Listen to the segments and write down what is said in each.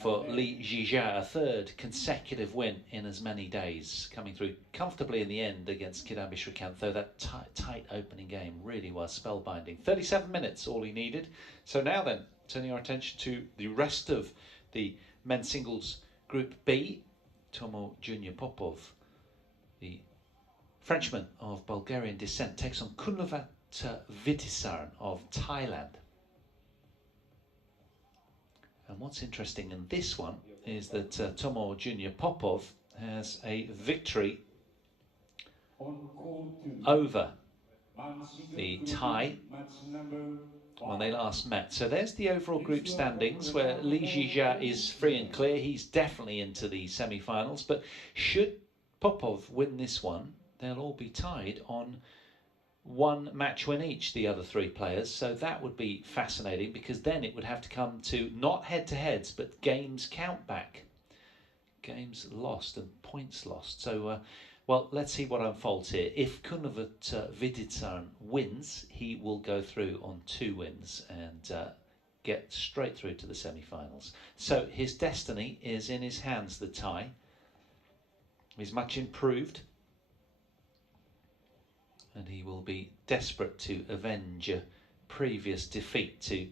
For Li Jia, a third consecutive win in as many days, coming through comfortably in the end against Kidambi Shrikant, though that tight opening game really was spellbinding. 37 minutes, all he needed. So now then, turning our attention to the rest of the men's singles Group B, Toma Junior Popov, the Frenchman of Bulgarian descent, takes on Kunlavut Vitidsarn of Thailand. And what's interesting in this one is that Toma Junior Popov has a victory over the Thai when they last met. So there's the overall group standings, where Li Jia is free and clear. He's definitely into the semi-finals. But should Popov win this one, they'll all be tied on one match win each, the other three players. So that would be fascinating, because then it would have to come to not head-to-heads, but games count back. Games lost and points lost. So, well, let's see what unfolds here. If Kunlavut Vitidsarn wins, he will go through on 2 wins and get straight through to the semi-finals. So his destiny is in his hands, the Thai. He's much improved, and he will be desperate to avenge a previous defeat to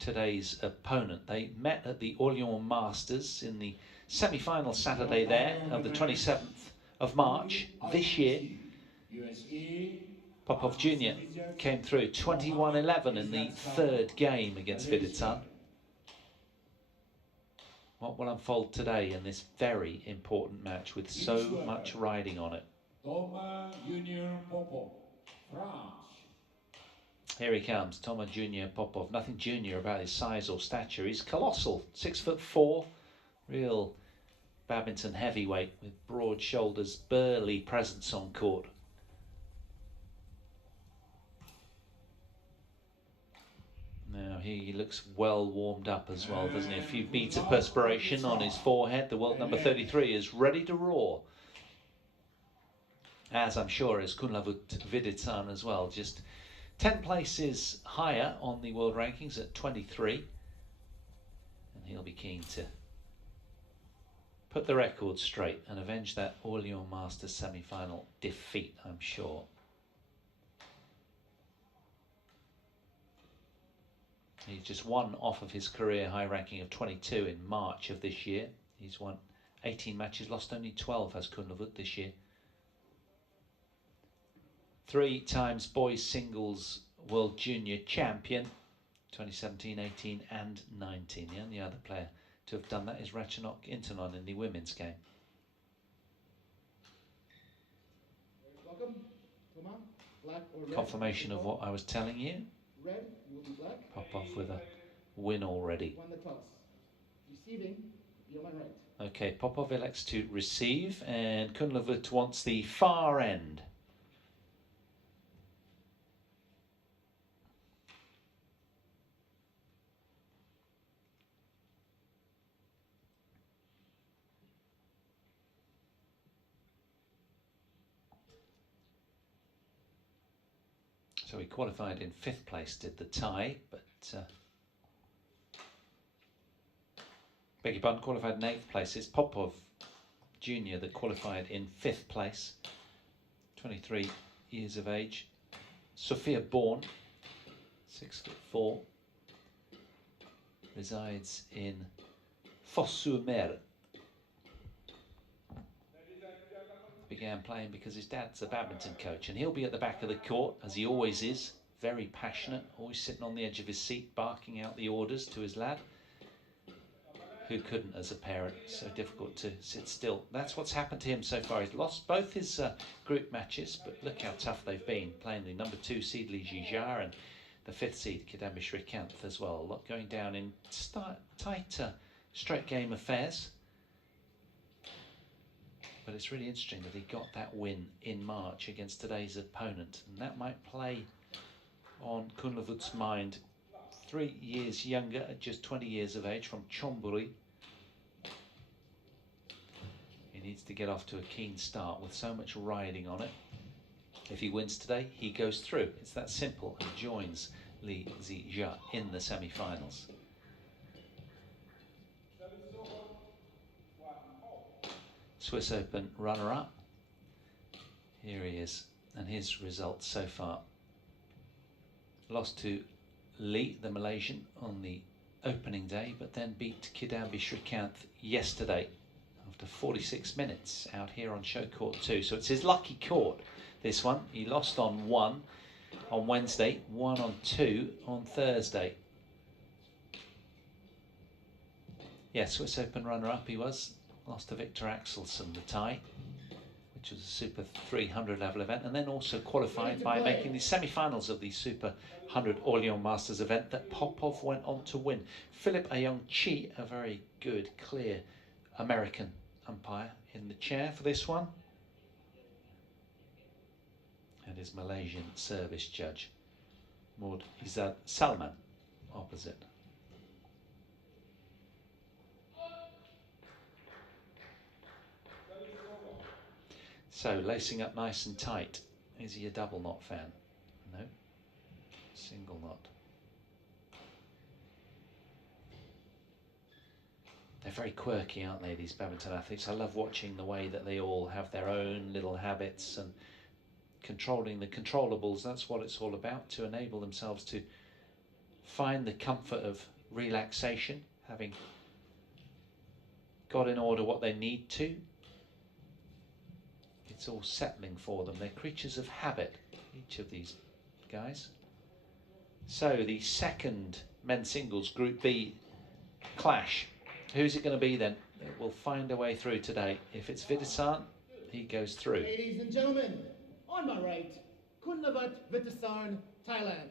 today's opponent. They met at the Orléans Masters in the semi-final Saturday there of the 27th of March this year. Popov Jr. came through 21-11 in the 3rd game against Vitidsarn. What will unfold today in this very important match with so much riding on it? Toma Junior Popov, France. Here he comes, Toma Junior Popov. Nothing junior about his size or stature. He's colossal, 6'4", real badminton heavyweight with broad shoulders, burly presence on court. Now he looks well warmed up as well, doesn't he? A few beads of perspiration on his forehead. The world number 33 is ready to roar, as I'm sure is Kunlavut Vitidsarn as well. Just 10 places higher on the world rankings at 23. And he'll be keen to put the record straight and avenge that Orléans Masters semi-final defeat, I'm sure. He's just one off of his career high ranking of 22 in March of this year. He's won 18 matches, lost only 12 as Kunlavut this year. 3 times boys singles world junior champion, 2017, 18 and 19. The only other player to have done that is Ratchanok Intanon in the women's game. Welcome, Toma. Black or red? Confirmation of what I was telling you. Red will be black. Popov with a win already. Won the toss. Receiving, be on my right. Okay, Popov elects to receive, and Kunlavut wants the far end. So he qualified in 5th place, did the Thai, but beg your pardon, qualified in 8th place. It's Popov Jr. that qualified in 5th place, 23 years of age. Sofia born, 6'4", resides in Fos-sur-Mer. Began playing because his dad's a badminton coach, and he'll be at the back of the court, as he always is, very passionate, always sitting on the edge of his seat, barking out the orders to his lad. Who couldn't as a parent? So difficult to sit still. That's what's happened to him so far. He's lost both his group matches, but look how tough they've been, playing the number 2 seed Li Jia and the 5th seed Kidambi Shrikant as well. A lot going down in tight straight game affairs. But it's really interesting that he got that win in March against today's opponent, and that might play on Kunlavut's mind. 3 years younger, at just 20 years of age, from Chonburi. He needs to get off to a keen start with so much riding on it. If he wins today, he goes through. It's that simple, and joins Li Jia in the semi-finals. Swiss Open runner-up. Here he is, and his results so far. Lost to Lee, the Malaysian, on the opening day, but then beat Kidambi Srikanth yesterday after 46 minutes out here on show court 2. So it's his lucky court, this one. He lost on 1 on Wednesday, 1 on 2 on Thursday. Yeah, Swiss Open runner-up he was. Lost to Victor Axelsen, the tie, which was a Super 300 level event, and then also qualified by making the semi-finals of the Super 100 Orléans Masters event that Popov went on to win. Philip Ayong-Chi, a very good, clear American umpire, in the chair for this one. And his Malaysian service judge, Maud Izzad Salman, opposite. So, lacing up nice and tight. Is he a double knot fan? No. Single knot. They're very quirky, aren't they, these badminton athletes? I love watching the way that they all have their own little habits and controlling the controllables. That's what it's all about, to enable themselves to find the comfort of relaxation, having got in order what they need to. It's all settling for them. They're creatures of habit, each of these guys. So the second men's singles Group B clash. Who's it going to be then? We'll find a way through today. If it's Vitidsarn, he goes through. Ladies and gentlemen, on my right, Kunlavut Vitidsarn, Thailand.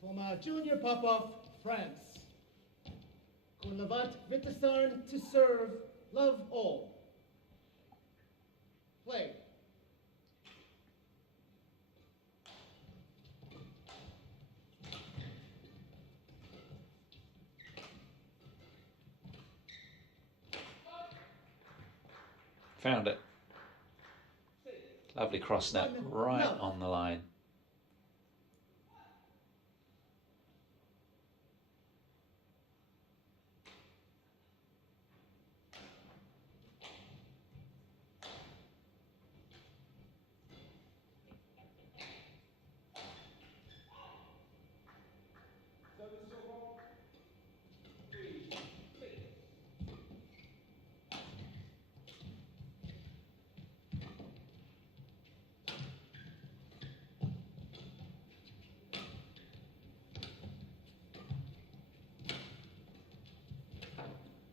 Toma Junior Popov, France. Kunlavut Vitidsarn to serve, love all. Play. Found it. Lovely cross net, right on the line.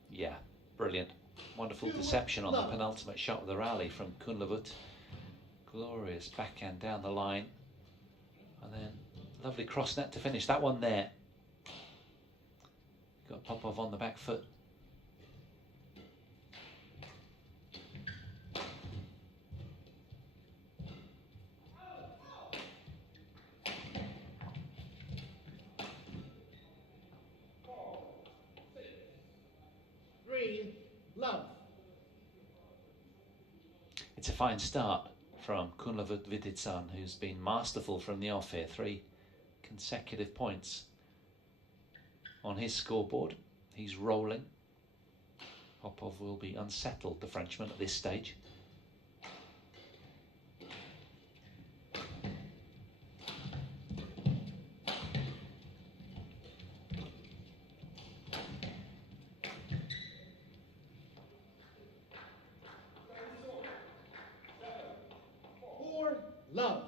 Yeah, brilliant. Wonderful deception on the penultimate shot of the rally from Kunlavut. Glorious backhand down the line. And then lovely cross net to finish that one there. Got Popov on the back foot. Love. It's a fine start from Kunlavut Vitidsarn, who's been masterful from the off here. 3 consecutive points on his scoreboard. He's rolling. Popov will be unsettled, the Frenchman, at this stage. Love.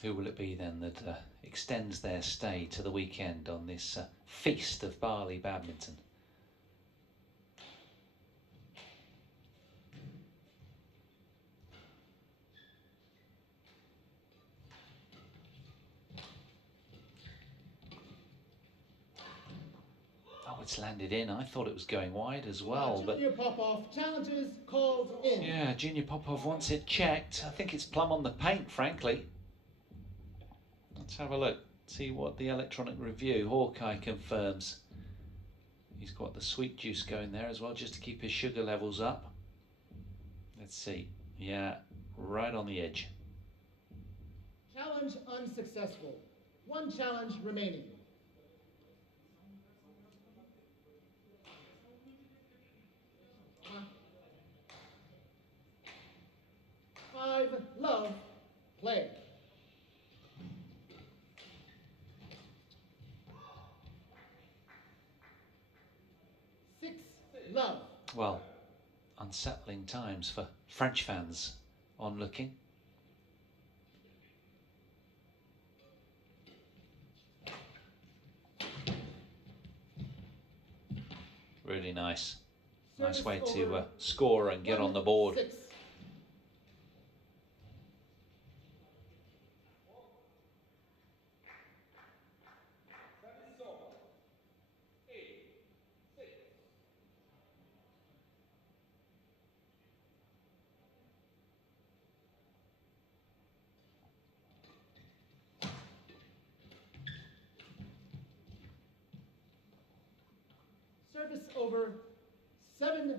Who will it be then that extends their stay to the weekend on this feast of Bali badminton? It's landed in. I thought it was going wide as well, but Junior Popov challenges called in. Yeah, Junior Popov wants it checked. I think it's plumb on the paint, frankly. Let's have a look, see what the electronic review Hawkeye confirms. He's got the sweet juice going there as well, just to keep his sugar levels up. Let's see. Yeah, right on the edge. Challenge unsuccessful. 1 challenge remaining. 5-love, play. 6-love. Well, unsettling times for French fans on looking. Really nice. Nice way to score and get on the board. 6. Service over, 7-1.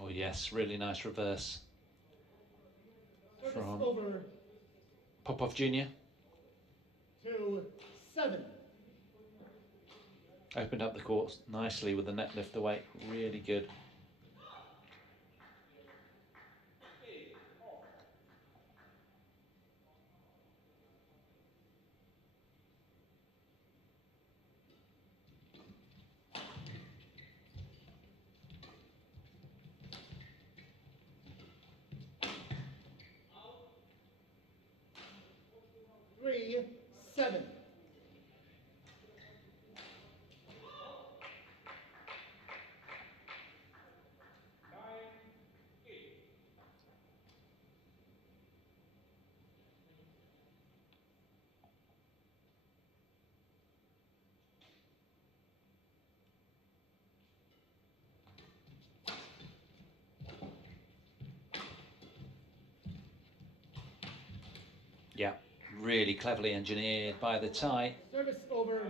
Oh yes, really nice reverse from Over Popov Jr. 2-7. Opened up the court nicely with the net lift away. Really good. Three, 7. Yeah, really cleverly engineered by the Thai. Service over,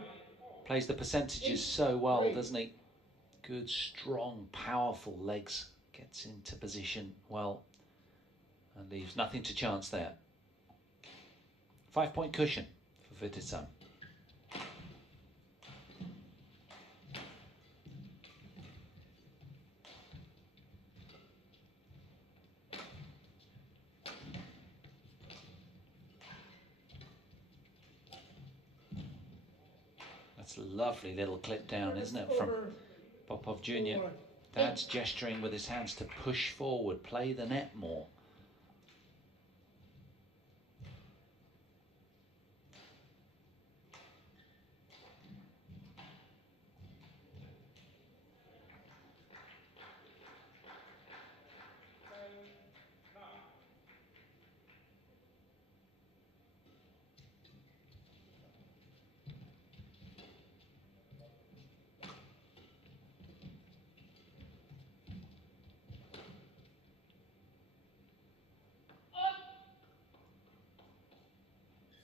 Plays the percentages so well, doesn't he? Good, strong, powerful legs. Gets into position well and leaves nothing to chance there. 5-point cushion for Vitidsarn. That's a lovely little clip down, isn't it, from Popov Jr. Dad's gesturing with his hands to push forward, play the net more.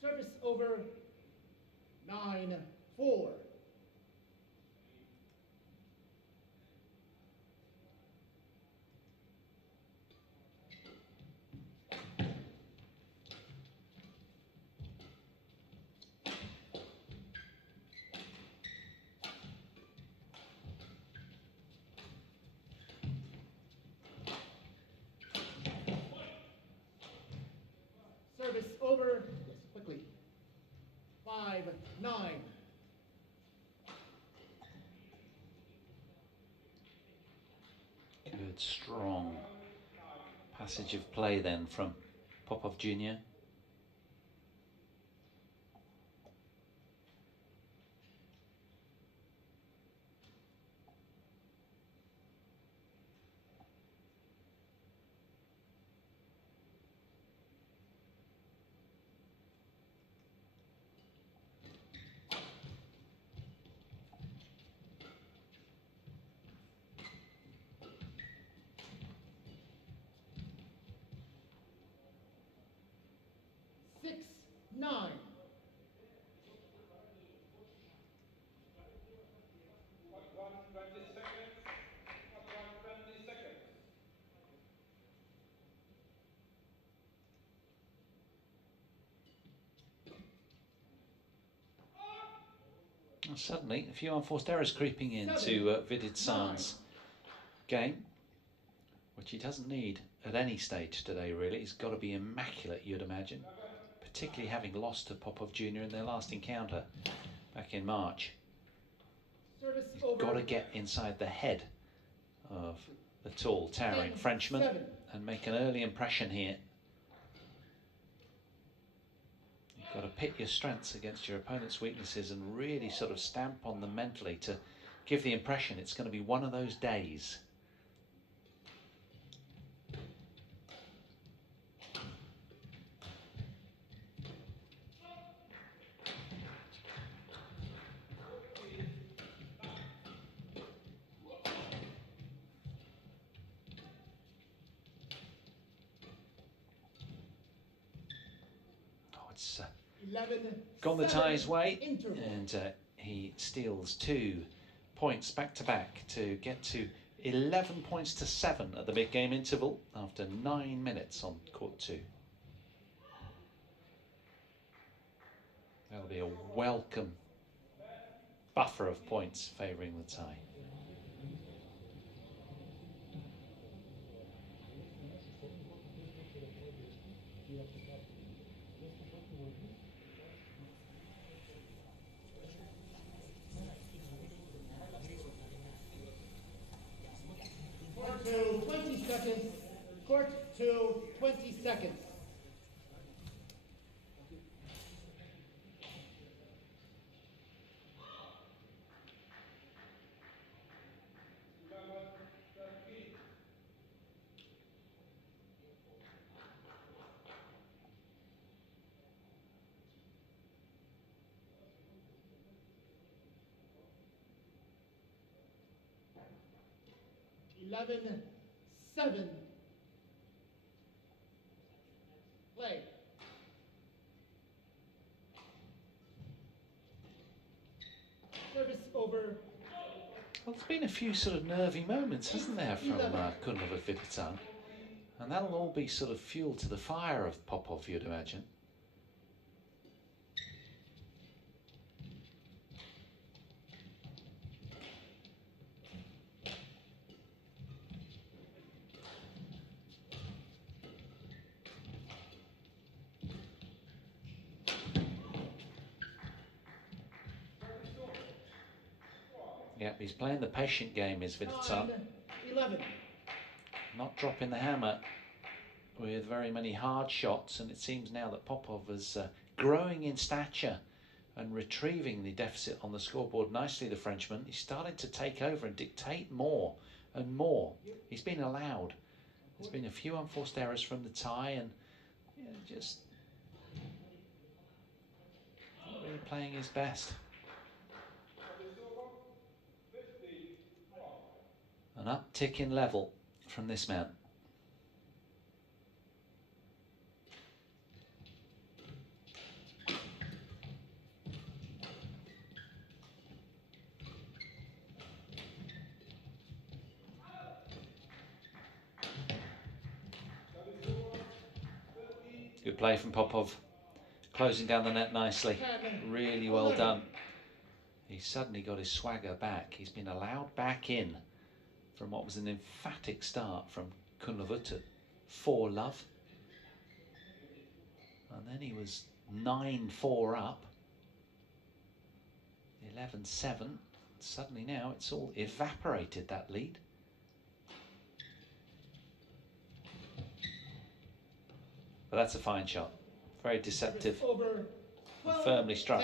service over, 9-4. Service over, yes, quickly, 5-9. Good, strong passage of play then from Popov Jr. Six, 9. Well, suddenly, a few unforced errors creeping into Vitidsarn's game, which he doesn't need at any stage today, really. He's got to be immaculate, you'd imagine, particularly having lost to Popov Jr. in their last encounter back in March. He's got to get inside the head of the tall, towering Frenchman and make an early impression here. You've got to pit your strengths against your opponent's weaknesses and really sort of stamp on them mentally to give the impression it's going to be one of those days. It's gone the Thai's way, and he steals 2 points back to back to get to 11 points to 7 at the mid-game interval after 9 minutes on court 2. That'll be a welcome buffer of points favouring the Thai. Court 2, 20 seconds. Eleven, 7. Play. Service over. Well, there's been a few sort of nervy moments, hasn't there, from Kunlavut Vitidsarn? And that'll all be sort of fuel to the fire of Popov, you'd imagine. Yep, he's playing the patient game, is Vitidsarn. 11. Not dropping the hammer with very many hard shots, and it seems now that Popov is growing in stature and retrieving the deficit on the scoreboard nicely, the Frenchman. He's starting to take over and dictate more and more. He's been allowed. There's been a few unforced errors from the Thai, and just not really playing his best. An uptick in level from this man. Good play from Popov, closing down the net nicely. Really well done. He's suddenly got his swagger back. He's been allowed back in from what was an emphatic start from Kunlavut at 4-love. And then he was 9-4 up. 11-7. Suddenly now it's all evaporated, that lead. But that's a fine shot. Very deceptive. And firmly struck.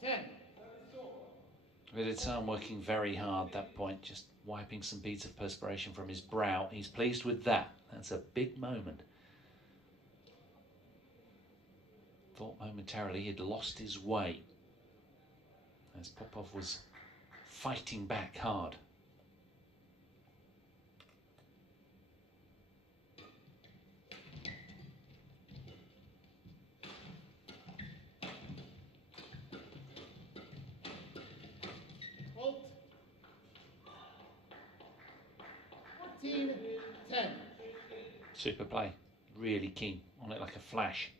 10. Vitidsarn working very hard that point, just wiping some beads of perspiration from his brow. He's pleased with that. That's a big moment. Thought momentarily he'd lost his way. as Popov was fighting back hard. Halt. 14-10. Super play, really keen on it like a flash.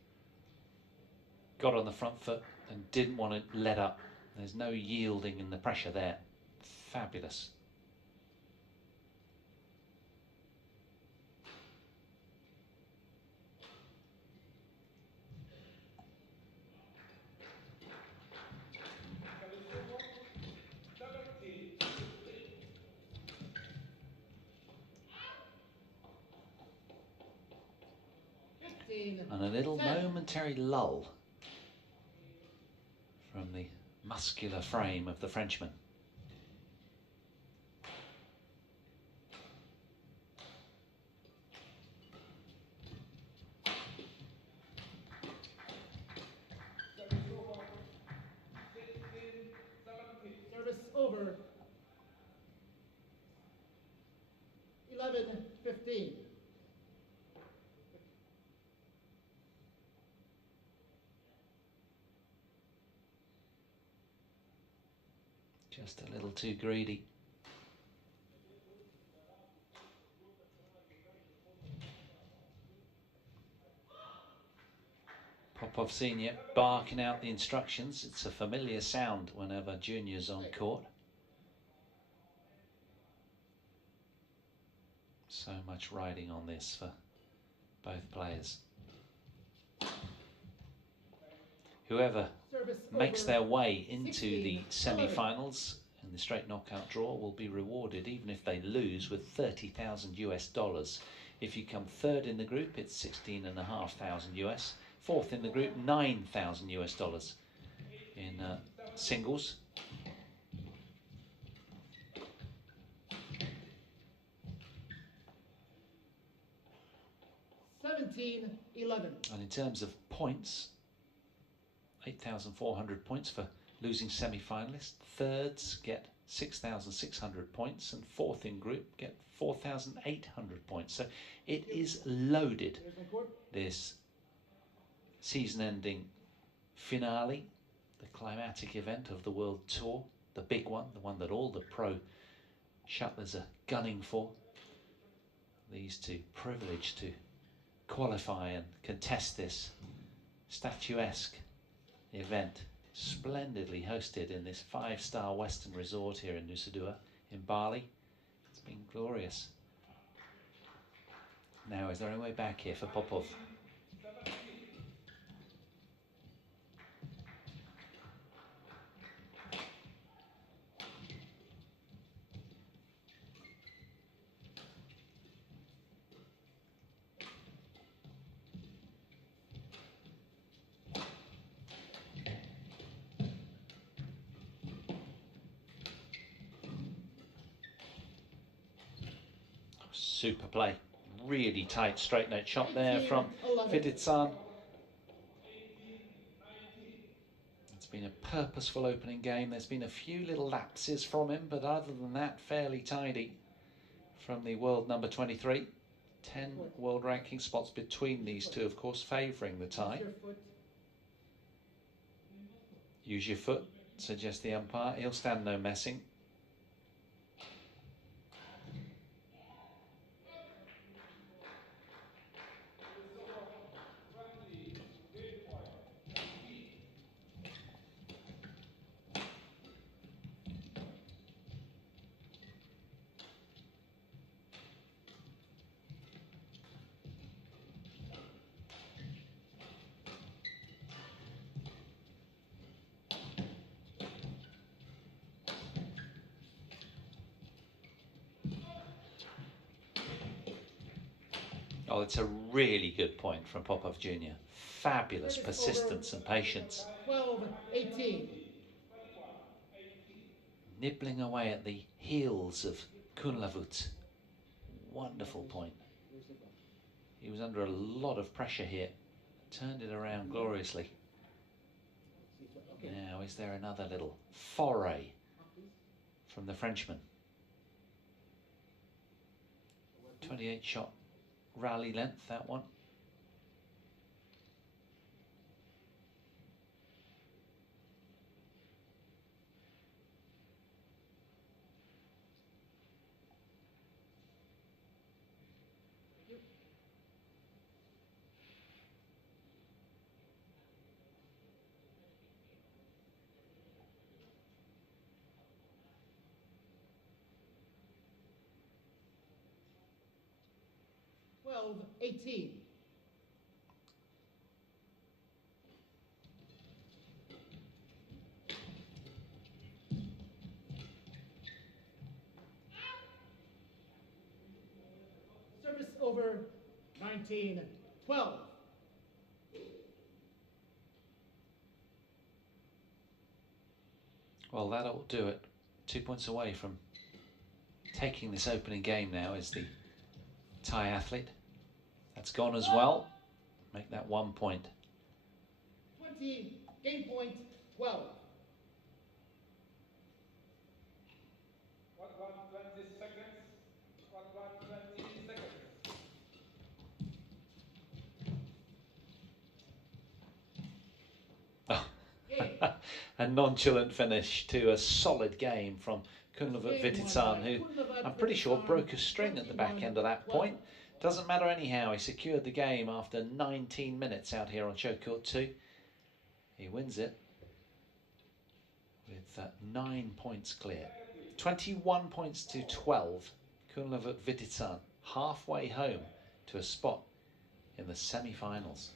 Got on the front foot and didn't want to let up. There's no yielding in the pressure there. Fabulous. And a little momentary lull from the muscular frame of the Frenchman. Service over. 11-15. Just a little too greedy. Popov Senior barking out the instructions. It's a familiar sound whenever Junior's on court. So much riding on this for both players. Whoever makes their way into the semi-finals in the straight knockout draw will be rewarded, even if they lose, with $30,000 US. If you come third in the group, it's $16,500 US. Fourth in the group, $9,000 US in singles. And in terms of points, 8,400 points for losing semi-finalists. Thirds get 6,600 points, and fourth in group get 4,800 points. So it is loaded, this season-ending finale, the climatic event of the World Tour, the big one, the one that all the pro shuttlers are gunning for. These two privileged to qualify and contest this statuesque event, splendidly hosted in this 5-star Western resort here in Nusa Dua in Bali. It's been glorious. Now, is there any way back here for Popov? Super play, really tight straight note shot there from Vitidsarn. It's been a purposeful opening game. There's been a few little lapses from him, but other than that, fairly tidy from the world number 23. 10 world ranking spots between these two, of course, favouring the tie. Use your foot, suggests the umpire. He'll stand no messing. Oh, it's a really good point from Popov Jr. Fabulous persistence and patience. 12-18. Nibbling away at the heels of Kunlavut. Wonderful point. He was under a lot of pressure here. Turned it around gloriously. Now, is there another little foray from the Frenchman? 28 shot rally length, that one. Well, 18. Service over 19, 12. Well, that'll do it. 2 points away from taking this opening game now is the Thai athlete. That's gone as well. Make that 1 point. 20, game point, 12. 20 seconds. 20 seconds. A nonchalant finish to a solid game from Kunlavut Vitidsarn, who I'm pretty sure broke a string at the back end of that point. Doesn't matter anyhow, he secured the game after 19 minutes out here on show court 2. He wins it with 9 points clear. 21 points to 12. Kunlavut Vitidsarn halfway home to a spot in the semi-finals.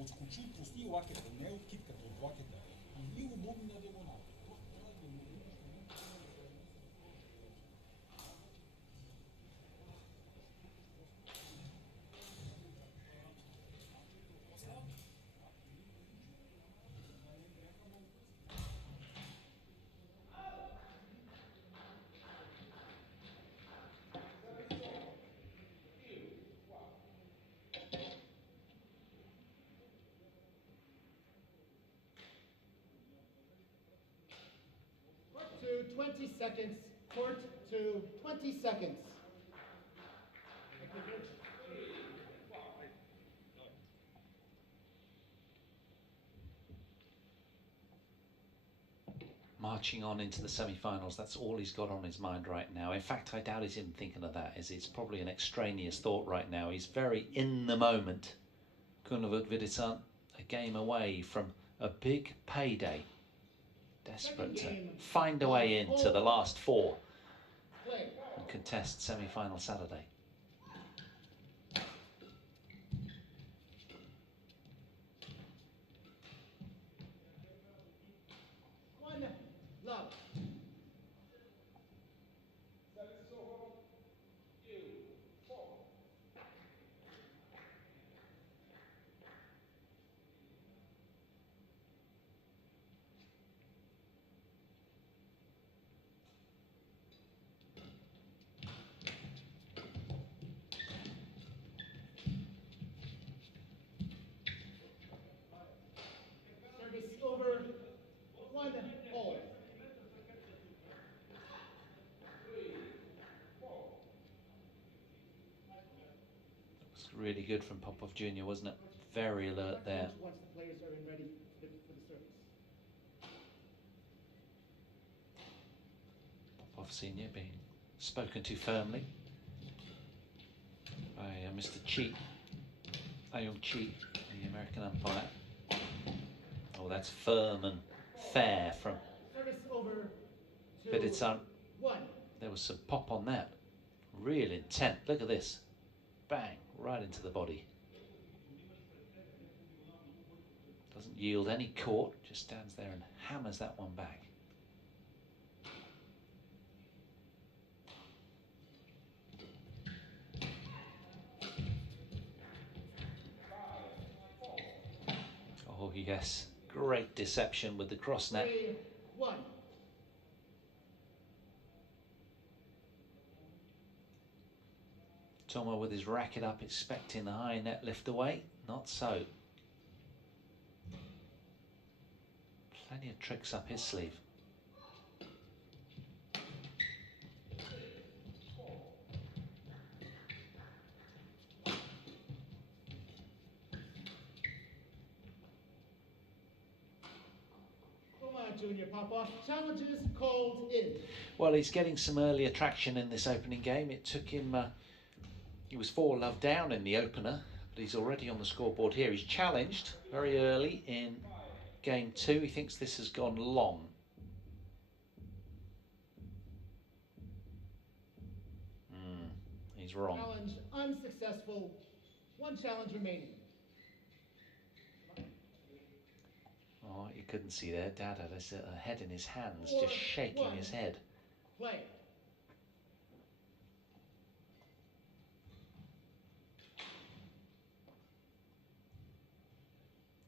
Отскочи, пусти лакета, не от китката, от лакета. И ние умови на демоната. Просто трябва да му видиш. To 20 seconds, court to 20 seconds. Marching on into the semi-finals, that's all he's got on his mind right now. In fact, I doubt he's even thinking of that, as it's probably an extraneous thought right now. He's very in the moment. Kunlavut Vitidsarn, a game away from a big payday. Desperate to find a way into the last four and contest semi-final Saturday. One love. Over 1 all. It was really good from Popov Jr., wasn't it? Very alert there. Once the players are in ready for the service. Popov Sr. being spoken to firmly by Mr. Chi, Ayung Chi, the American umpire. Oh, that's firm and fair from Vitidsarn. There was some pop on that. Real intent. Look at this. bang, right into the body. Doesn't yield any court, just stands there and hammers that one back. Oh yes, great deception with the cross net. 3-1. Toma with his racket up, expecting the high net lift away. Not so. Plenty of tricks up his sleeve. Toma Junior Popov, challenges called in. Well, he's getting some early attraction in this opening game. It took him, he was 4-love down in the opener, but he's already on the scoreboard here. He's challenged very early in game 2. He thinks this has gone long. He's wrong. Challenge unsuccessful. One challenge remaining. Oh, you couldn't see there. Dad had his head in his hands, 4-1. just shaking his head. Play.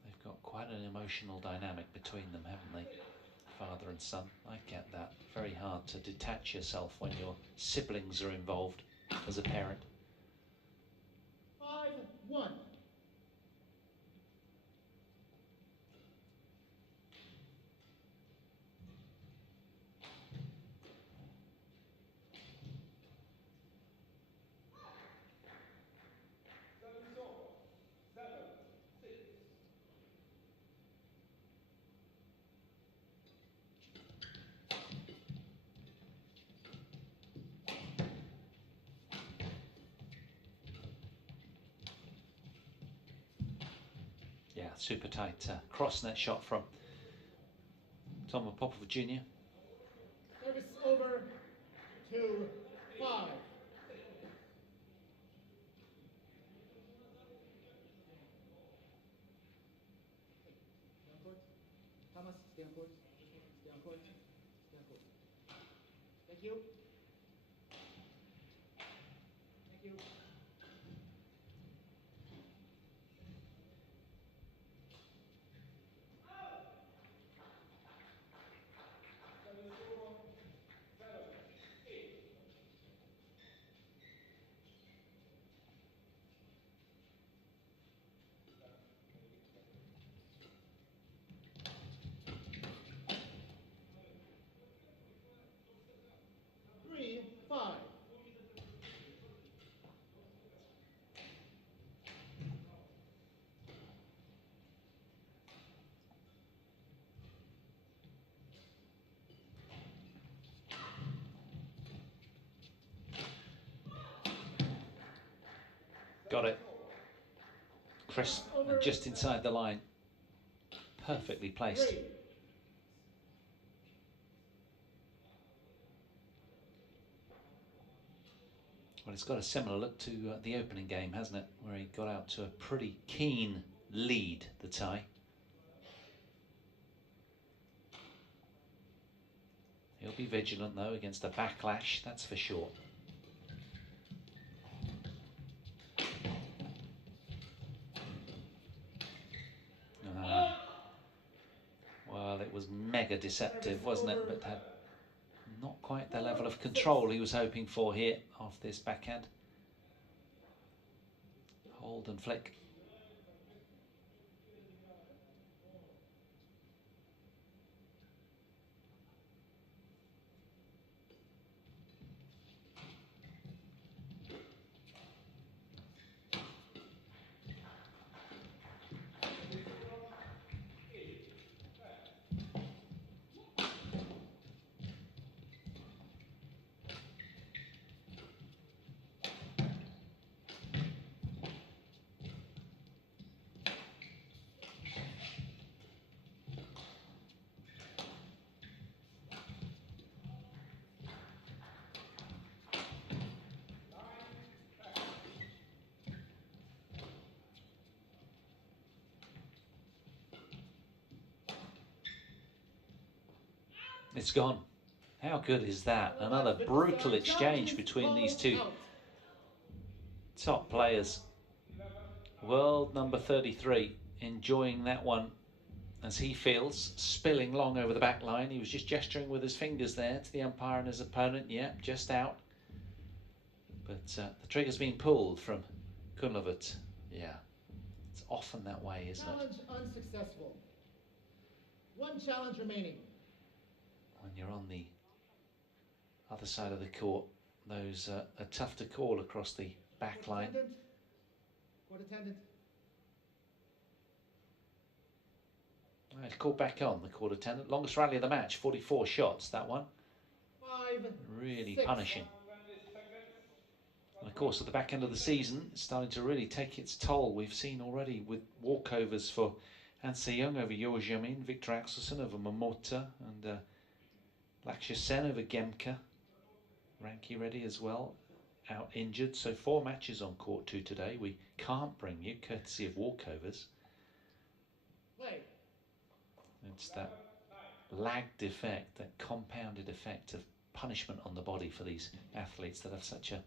They've got quite an emotional dynamic between them, haven't they? Father and son. I get that. Very hard to detach yourself when your siblings are involved as a parent. 5-1. Yeah, super tight cross net shot from Toma Popov Jr. Service over. 2-5. Thomas, stay on court. Stay on court. Stay on court. Thank you. Thank you. Got it. Crisp and just inside the line. Perfectly placed. 3. Well, it's got a similar look to the opening game, hasn't it? Where he got out to a pretty keen lead, the tie. He'll be vigilant, though, against a backlash, that's for sure. Well, it was mega deceptive, wasn't it? But had not quite the level of control he was hoping for here off this backhand. Hold and flick. It's gone. How good is that? Another brutal exchange between these two top players. World number 33 enjoying that one as he feels, spilling long over the back line. He was just gesturing with his fingers there to the umpire and his opponent. Yep, just out. But the trigger's been pulled from Kunlavut. Yeah, it's often that way, isn't it? Challenge unsuccessful. One challenge remaining. When you're on the other side of the court, those are tough to call across the back line. Court attendant. It's called back on, the court attendant. Longest rally of the match, 44 shots, that one. 5, really 6. punishing. And of course, at the back end of the season, it's starting to really take its toll. We've seen already with walkovers for Anse Young over Yorjamin, Victor Axelsen over Momota, and Lakshya Sen over Gemka. Ranky Reddy as well, out injured. So 4 matches on court 2 today. We can't bring you, courtesy of walkovers. Play. It's that lagged effect, that compounded effect of punishment on the body for these athletes that have such a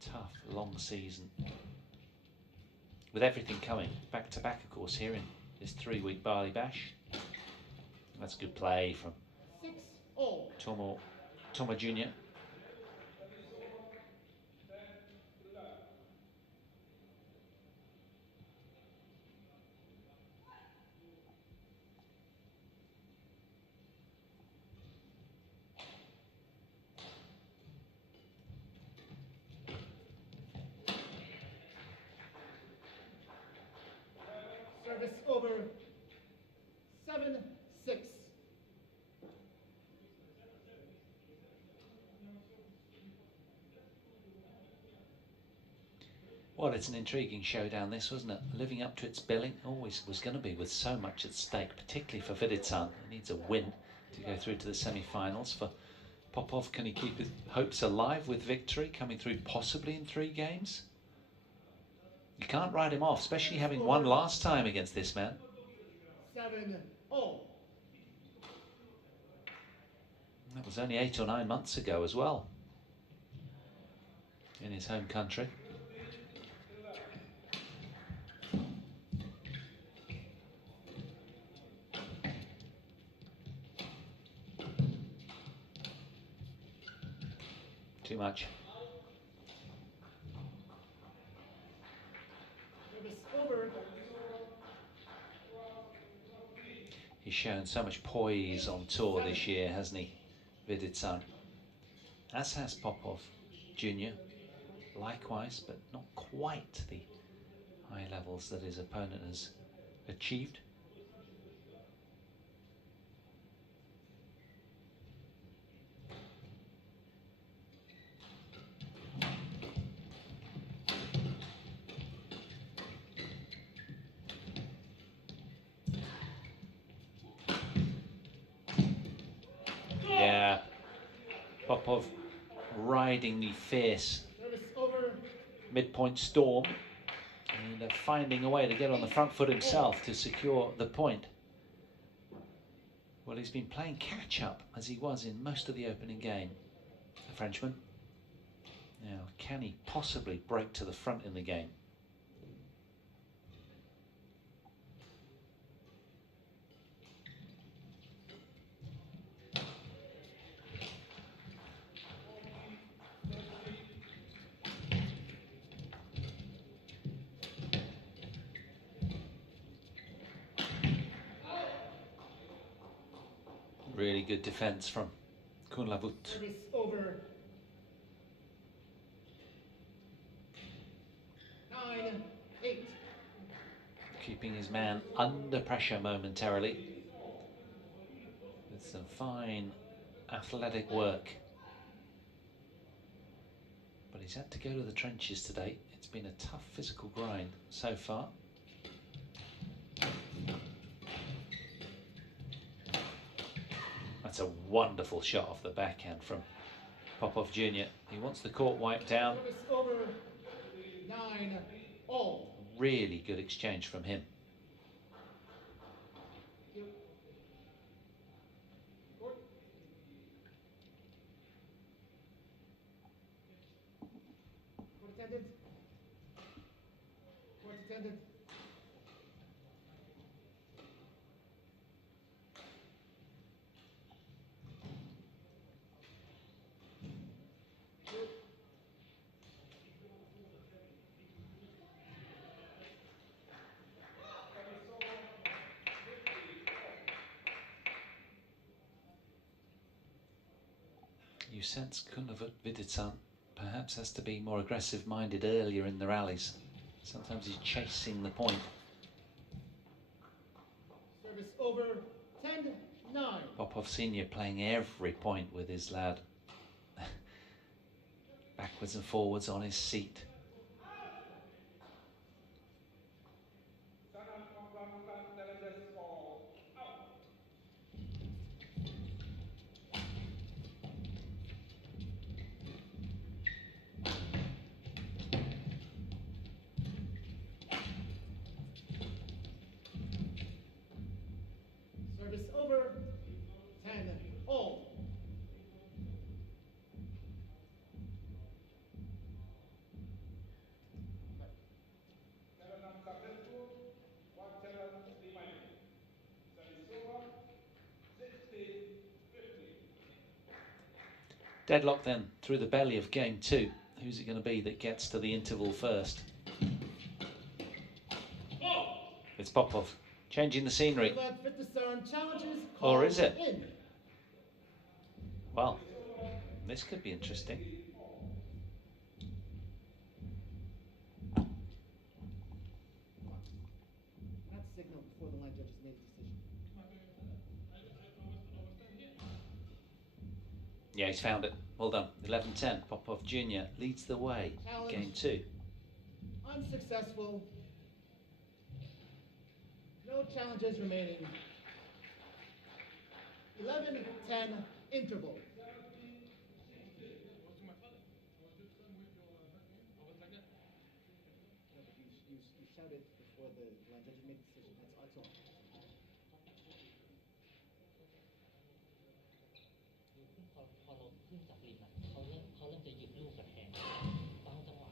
tough, long season. With everything coming back to back, of course, here in this 3-week Bali Bash. That's good play from 6-0. Toma Jr. Service over. 7-6. Well, it's an intriguing showdown, this, wasn't it? Living up to its billing, always was going to be, with so much at stake, particularly for Vitidsarn. He needs a win to go through to the semi-finals. For Popov, can he keep his hopes alive with victory, coming through possibly in 3 games? You can't write him off, especially having won last time against this man. 7-0. That was only 8 or 9 months ago as well, in his home country. Too much. Service over. He's shown so much poise on tour this year, hasn't he, Vitidsarn? As has Popov Jr. Likewise, but not quite the high levels that his opponent has achieved. Yeah, Popov riding the fierce midpoint storm and finding a way to get on the front foot himself to secure the point. Well, he's been playing catch-up as he was in most of the opening game, the Frenchman. Now, can he possibly break to the front in the game? Really good defense from Kunlavut. Service over. 9-8. Keeping his man under pressure momentarily with some fine athletic work. But he's had to go to the trenches today. It's been a tough physical grind so far. That's a wonderful shot off the backhand from Popov Jr. He wants the court wiped down. Service over. 9-0. Really good exchange from him. Court extended. You sense Kunlavut Vitidsarn perhaps has to be more aggressive-minded earlier in the rallies. Sometimes he's chasing the point. Service over, 10-9. Popov Senior playing every point with his lad. Backwards and forwards on his seat. Service over, 10-all. Deadlock then through the belly of game 2. Who's it going to be that gets to the interval first? It's Popov, changing the scenery. Kunlavut Vitidsarn challenges Or is it? in. Well, this could be interesting. Not signal before the line judges made a decision. Yeah, he's found it. Well done. 11-10. Popov Jr. leads the way. Challenge. Game 2. Unsuccessful. No challenges remaining. 11-10 interval. No, but you shouted before the line judges made the decision. That's all. พอเราขึ้นจากริมอ่ะเขาเริ่มจะหยิบลูกกับแทงบางจังหวะ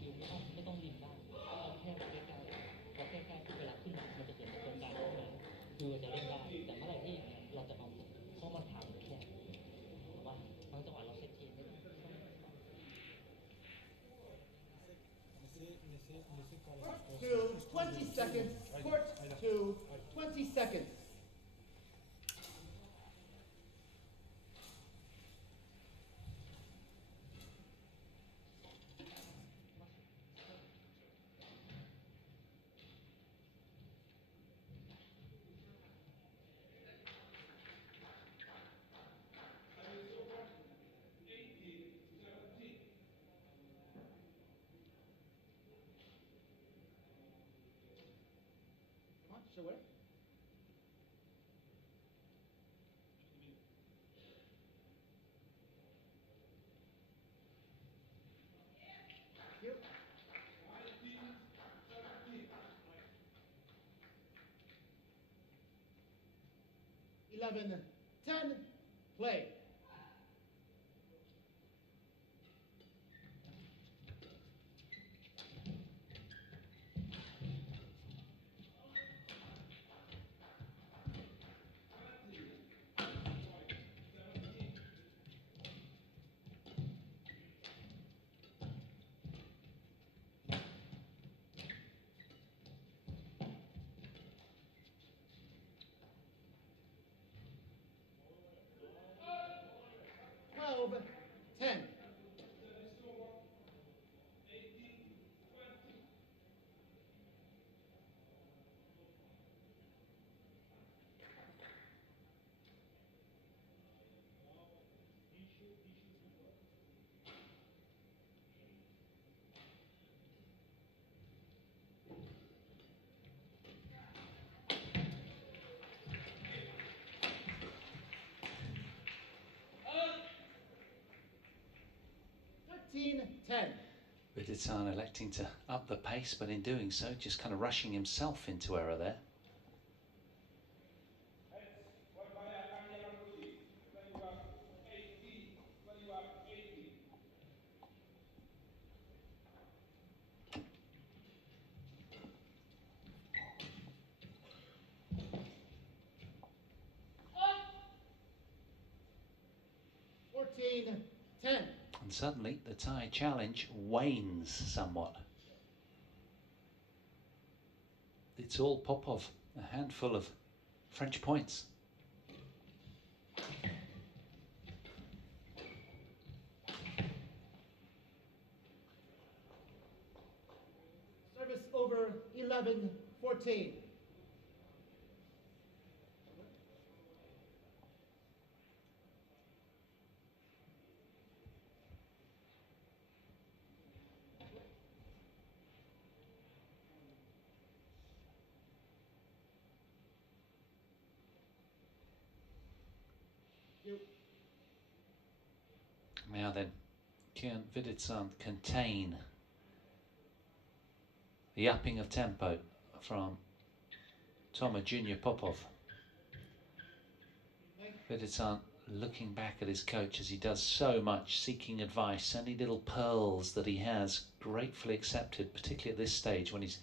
อยู่ไม่ต้องริมบ้างเอาแค่ใกล้ๆพอใกล้ๆเวลาขึ้นมามันจะเกิดตรงกลางเข้ามาคือจะเล่นได้แต่เมื่อไหร่ที่เราจะเอาเพราะมันถามแค่ว่าบางจังหวะเราเซตเกมไม่ได้ To 20 seconds. Court to 20 seconds. Come on, show it. Here. 11-10. Play. Twelve, 10. Ten. Vitidsarn electing to up the pace, but in doing so, just kind of rushing himself into error there. 14-10. And suddenly the tie challenge wanes somewhat. It's all Popov, a handful of French points. Service over 11-14. Now then, can Vitidsarn contain the upping of tempo from Toma Junior Popov? Vitidsarn looking back at his coach as he does so much, seeking advice, any little pearls that he has, gratefully accepted, particularly at this stage when he's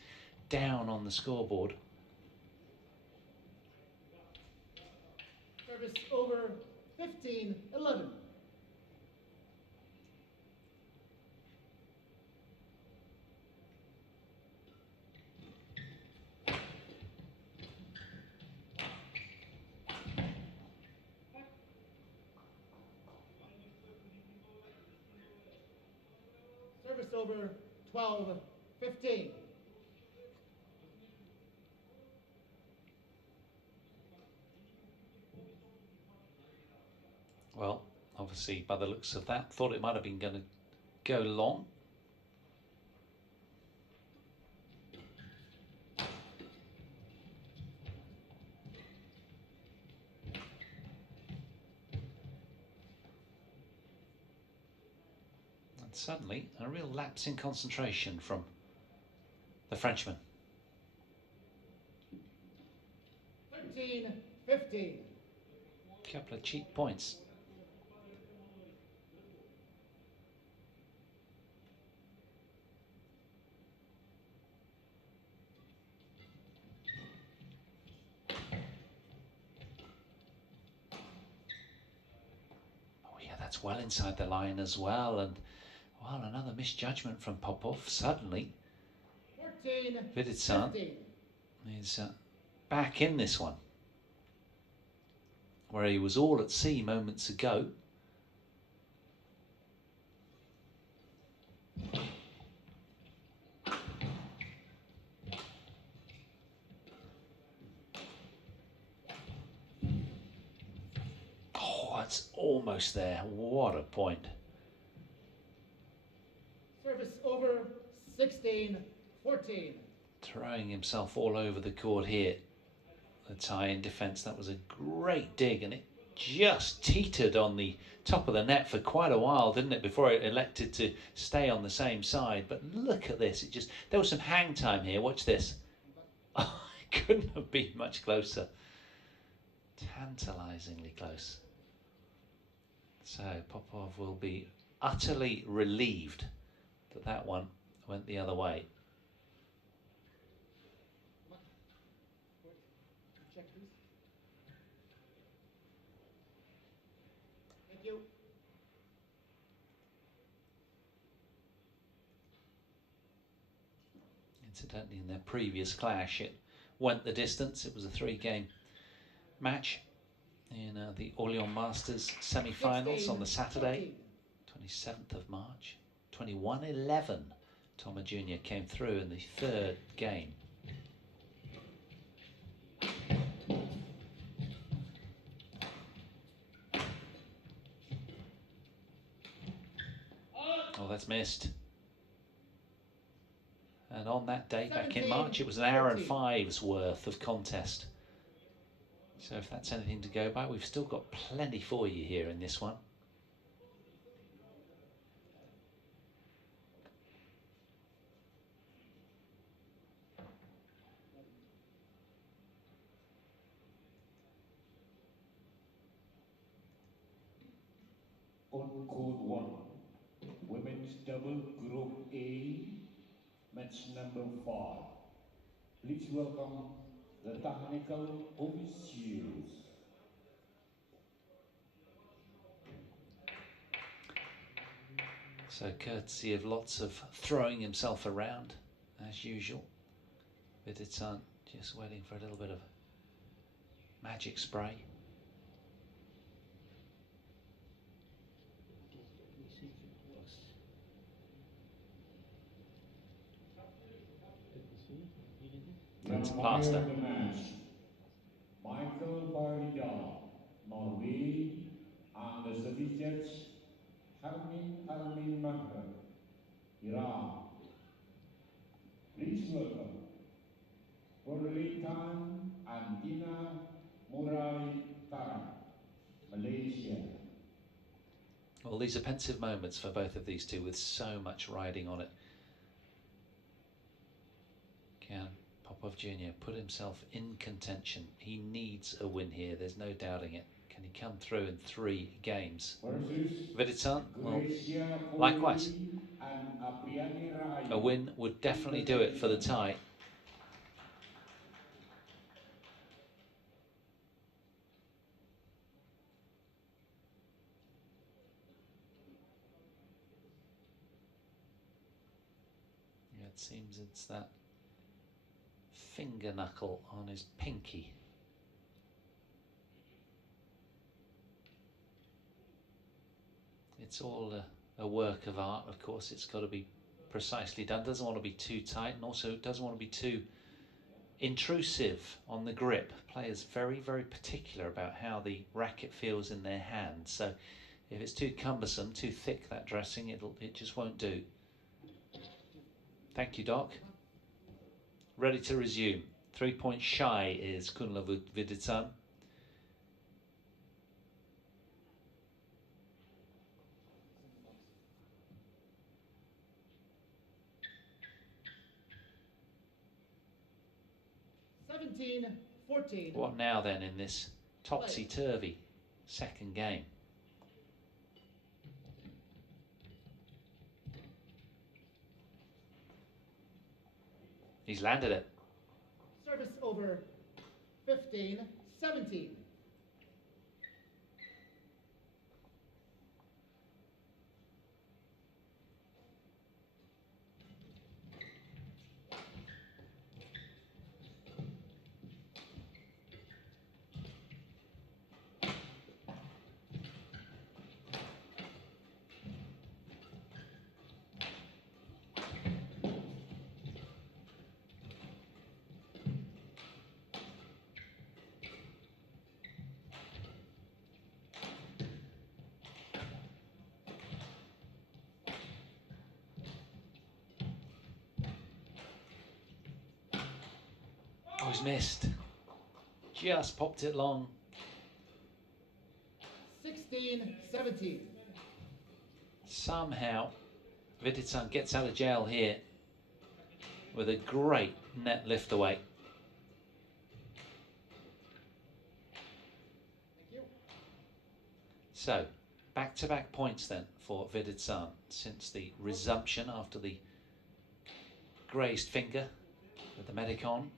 down on the scoreboard. Service over 15-11. Service over 12-15. Well, obviously, by the looks of that, thought it might have been going to go long. And suddenly, a real lapse in concentration from the Frenchman. 13-15. Couple of cheap points. That's well inside the line as well, and well, another misjudgment from Popov. Suddenly, Vitidsarn is back in this one, where he was all at sea moments ago. It's almost there. What a point. Service over 16-14. Throwing himself all over the court here. The tie in defence. That was a great dig, and it just teetered on the top of the net for quite a while, didn't it, before it elected to stay on the same side. But look at this. It just, there was some hang time here. Watch this. Oh, it couldn't have been much closer. Tantalisingly close. So Popov will be utterly relieved that that one went the other way. Check, please. Thank you. Incidentally, in their previous clash, it went the distance. It was a 3-game match in the Orléans Masters semi-finals on the Saturday, 27th of March. 21-11. Toma Jr. came through in the 3rd game. Oh, that's missed. And on that day, back in March, it was an hour and 5's worth of contest. So if that's anything to go by, we've still got plenty for you here in this one. On Code 1, Women's Double Group A, match number 5. Please welcome the technical officials. So courtesy of lots of throwing himself around, as usual. Vitidsarn just waiting for a little bit of magic spray. That's a plaster. Michael Barida, Norway, and the Soviets, Armin Maher, Iran. Please welcome Purlitan and Dina Murai Tara, Malaysia. Well, these are pensive moments for both of these two with so much riding on it. Can Popov Jr. put himself in contention? He needs a win here, there's no doubting it. Can he come through in 3 games? Vitidsarn, well, likewise. A win would definitely do it for the tie. Yeah, it seems it's that finger knuckle on his pinky. It's all a work of art, of course. It's got to be precisely done. Doesn't want to be too tight, and also doesn't want to be too intrusive on the grip. Players very, very particular about how the racket feels in their hand. So if it's too cumbersome, too thick, that dressing, it just won't do. Thank you, Doc. Ready to resume. 3 points shy is Kunlavut Vitidsarn. What now then in this topsy-turvy second game? He's landed it. Service over 15-17. Oh, he's missed. Just popped it long. 16-17. Somehow, Vitidsarn gets out of jail here with a great net lift away. Thank you. So, back-to-back points then for Vitidsarn since the resumption after the grazed finger with the medic on.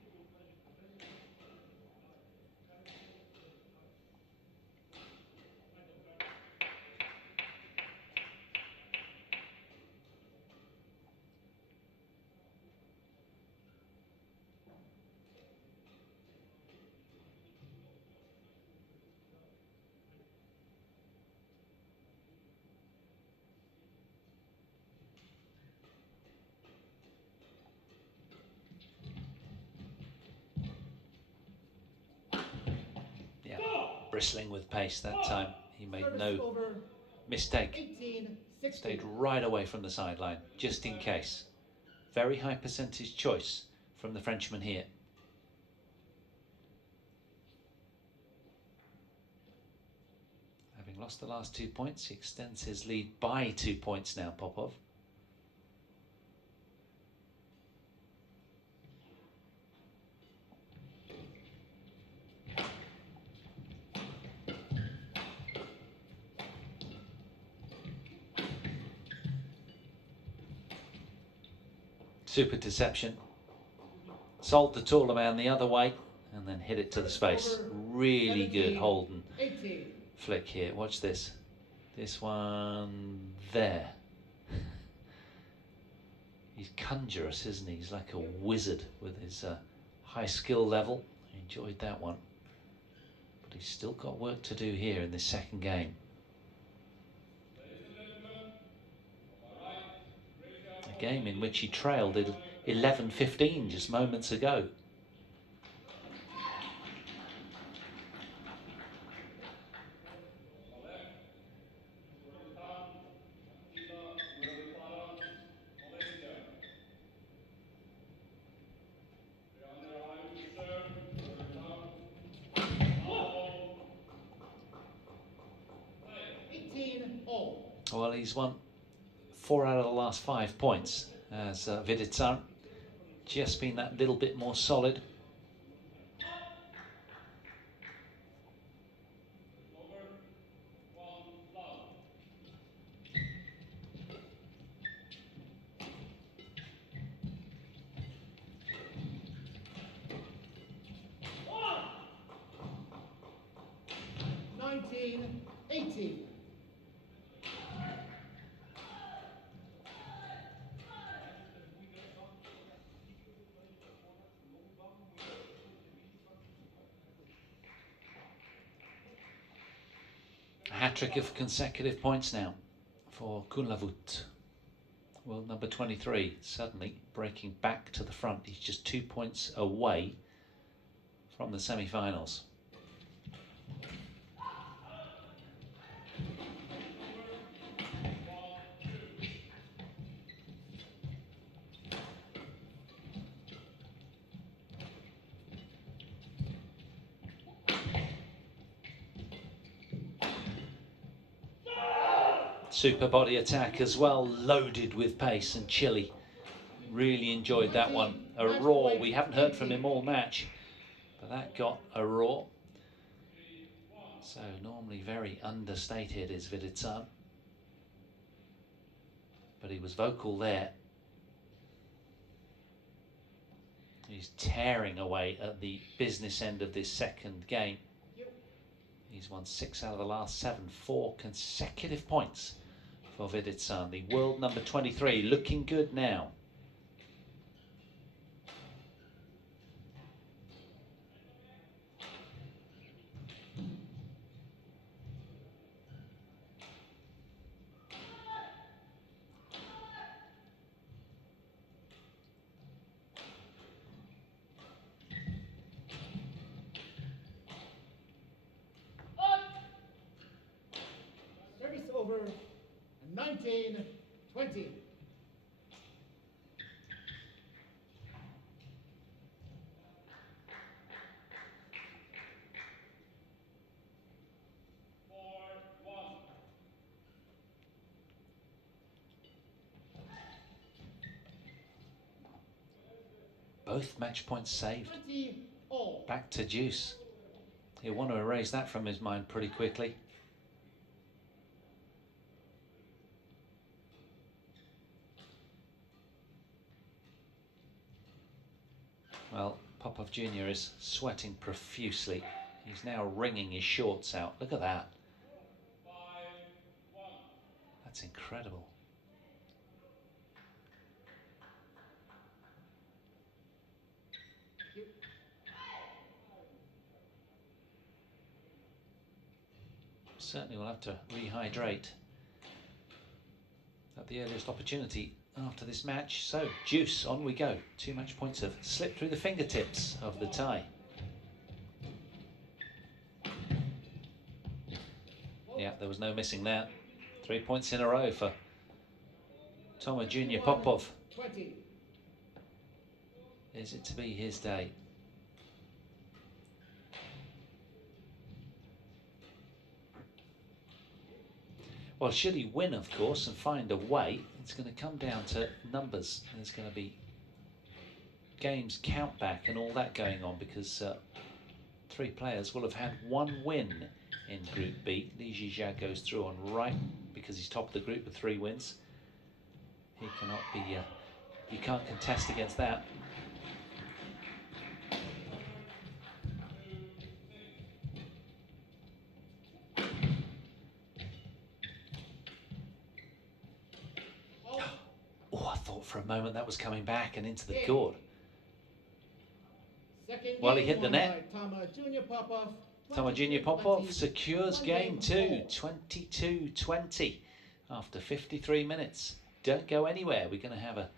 Bristling with pace that time. He made no mistake. Stayed right away from the sideline, just in case. Very high percentage choice from the Frenchman here. Having lost the last 2 points, he extends his lead by 2 points now, Popov. Super deception. Sold the taller man the other way and then hit it to the space. Really good Holden flick here. Watch this. This one there. He's conjurous, isn't he? He's like a wizard with his high skill level. I enjoyed that one. But he's still got work to do here in this second game. A game in which he trailed 11-15 just moments ago. Well, he's won 4 out of the last 5 points as Vitidsarn. Just been that little bit more solid. Hat-trick of consecutive points now for Kunlavut. World number 23 suddenly breaking back to the front. He's just 2 points away from the semi-finals. Super body attack as well, loaded with pace and chilly. Really enjoyed that one. A roar. We haven't heard from him all match, but that got a roar. So normally very understated is Vitidsarn, but he was vocal there. He's tearing away at the business end of this second game. He's won 6 out of the last 7, 4 consecutive points for Vitidsarn, the world number 23, looking good now. Service over. 19-20. Both match points saved. Back to deuce. He'll want to erase that from his mind pretty quickly. Well, Popov Jr. is sweating profusely. He's now wringing his shorts out. Look at that. That's incredible. Certainly will have to rehydrate at the earliest opportunity after this match. So, deuce, on we go. 2 match points have slipped through the fingertips of the Thai. Yeah, there was no missing that. 3 points in a row for Toma Jr. Popov. 20. Is it to be his day? Well, should he win, of course, and find a way, it's going to come down to numbers. There's going to be games count back and all that going on, because 3 players will have had 1 win in Group B. Li Jia goes through on right because he's top of the group with 3 wins. He cannot be, you can't contest against that. Oh, I thought Thought for a moment that was coming back and into the court. Second Well, he game hit the won net. by Toma Junior Popov. Toma Junior Popov 22-20. secures One game 2, all. 22-20 after 53 minutes. Don't go anywhere. We're going to have a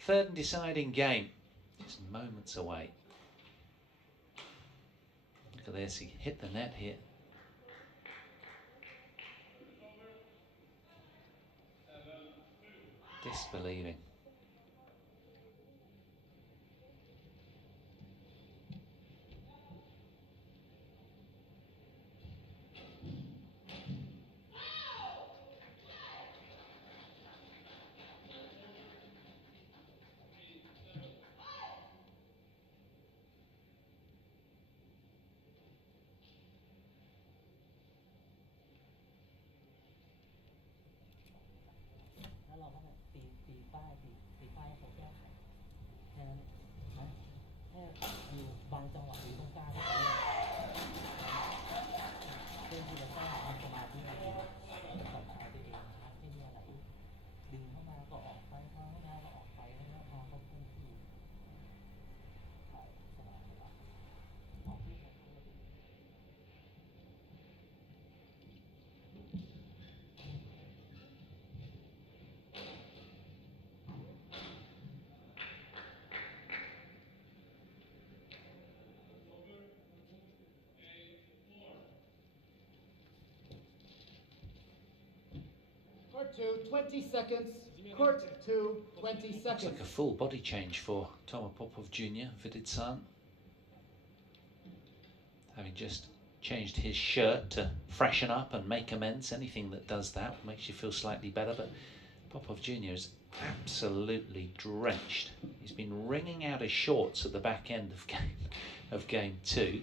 third and deciding game. Just moments away. Look at this. He hit the net here. Disbelieving. Court 2, 20 seconds. Court 2, 20 Looks seconds. like a full body change for Toma Popov Jr. Vitidsarn. Having just changed his shirt to freshen up and make amends. Anything that does that makes you feel slightly better. But Popov Jr. is absolutely drenched. He's been wringing out his shorts at the back end of game 2.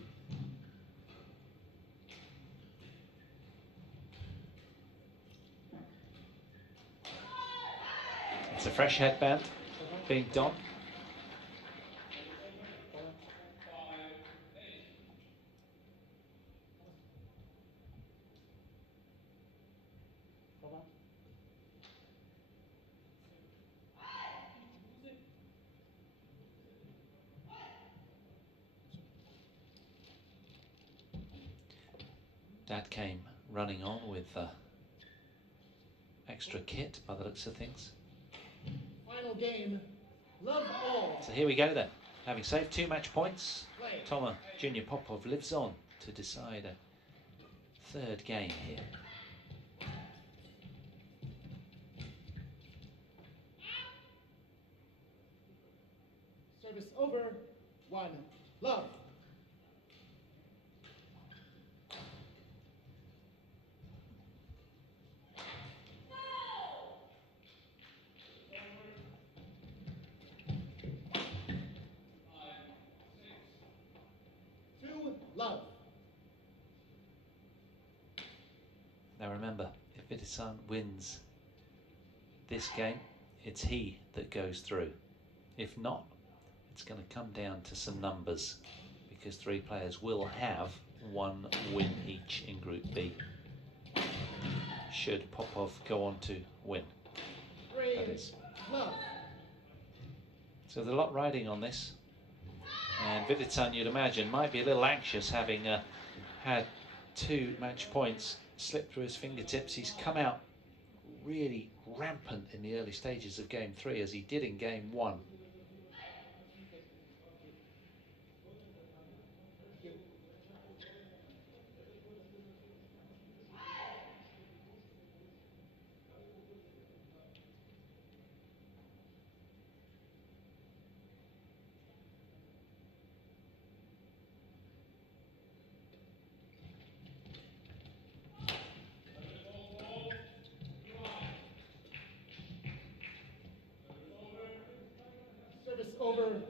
It's a fresh headband being donned. Dad came running on with extra kit by the looks of things. Final game. Love all. So here we go then. Having saved 2 match points, Toma Junior Popov lives on to decide a third game here. Service over. 1. Love. Love. Now remember, if Vitidsarn wins this game, it's he that goes through. If not, it's going to come down to some numbers, because 3 players will have 1 win each in Group B. Should Popov go on to win, 3. that is. Love. So there's a lot riding on this. And Vitidsarn, you'd imagine, might be a little anxious, having had 2 match points slip through his fingertips. He's come out really rampant in the early stages of game 3, as he did in game 1. Service over.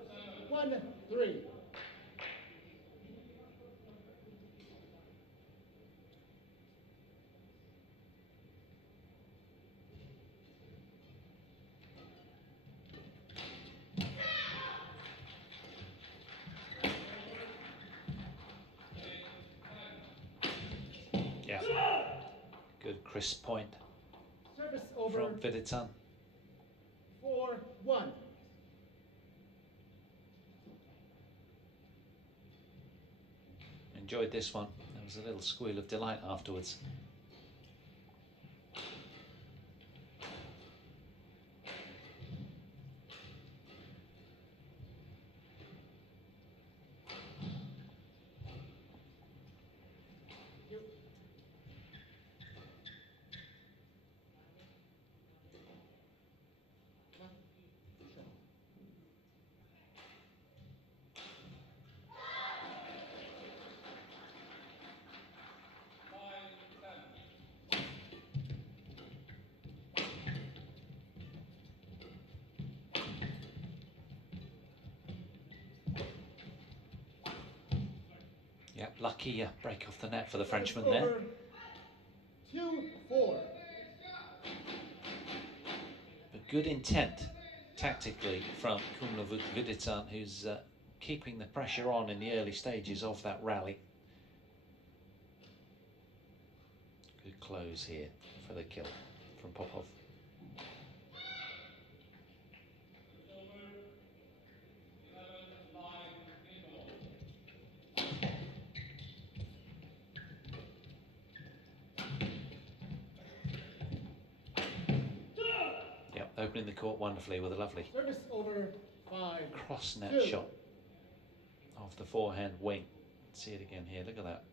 1-3. Yeah. Good crisp point Service over. from Vitidsarn. 4-1. Enjoyed this one. There was a little squeal of delight afterwards. Yep, lucky break off the net for the Frenchman there. 2-4. But good intent tactically from Kunlavut Vitidsarn, who's keeping the pressure on in the early stages of that rally. Good close here for the kill from Popov. Yep, opening the court wonderfully with a lovely Service over 5. cross net 2. shot off the forehand wing. Let's see it again here, look at that.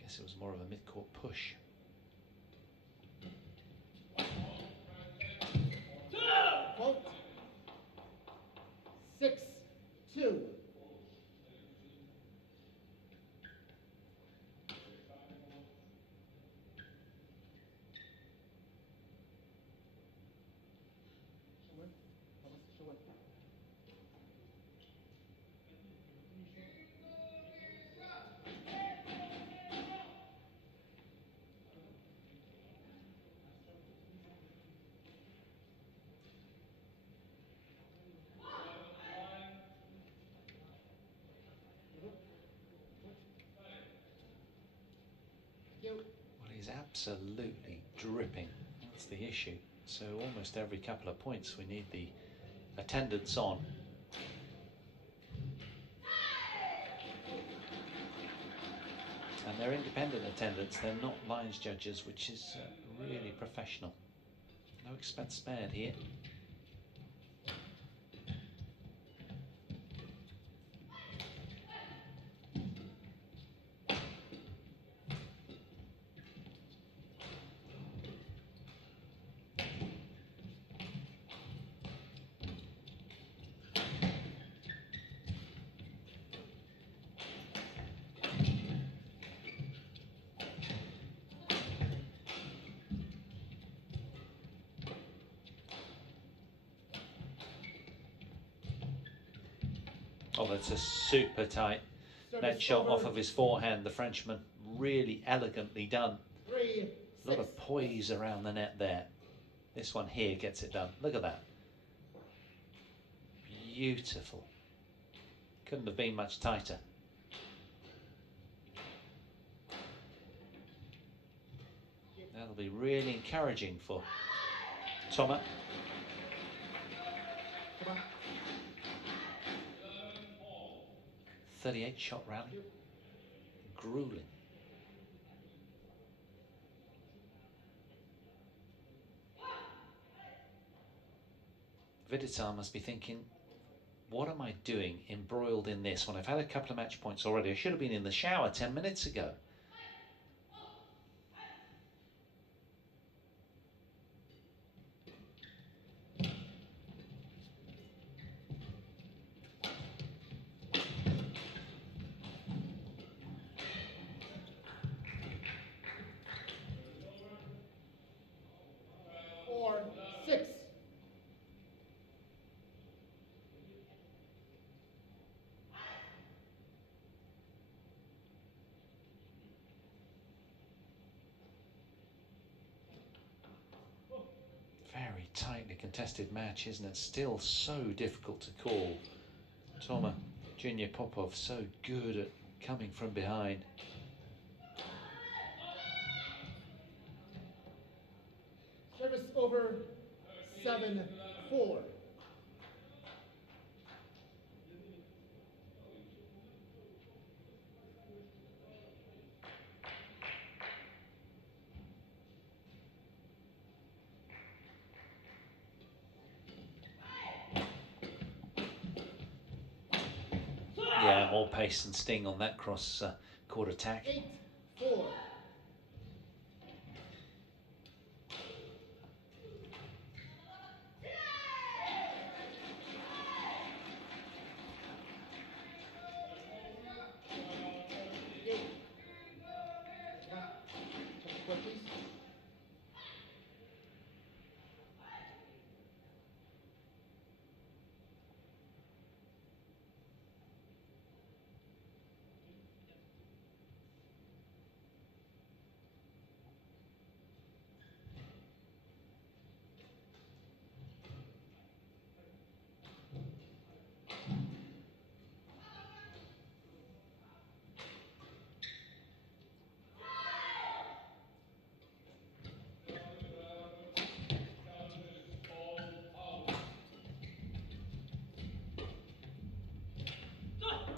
Guess it was more of a mid-court push. Fault. 6-2. Well, he's absolutely dripping. That's the issue. So almost every couple of points we need the attendance on. And they're independent attendants, they're not lines judges, which is really professional. No expense spared here. Oh, that's a super tight net shot off of his forehand. The Frenchman, really elegantly done. 3-6. A lot of poise around the net there. This one here gets it done. Look at that. Beautiful. Couldn't have been much tighter. That'll be really encouraging for Toma. 38 shot rally. Grueling. Vitidsarn must be thinking, what am I doing embroiled in this when I've had a couple of match points already? I should have been in the shower 10 minutes ago. contested match, isn't it? Still so difficult to call. Toma, Junior Popov, so good at coming from behind. Service over 7-4. Yeah, more pace and sting on that cross court attack. 8-4.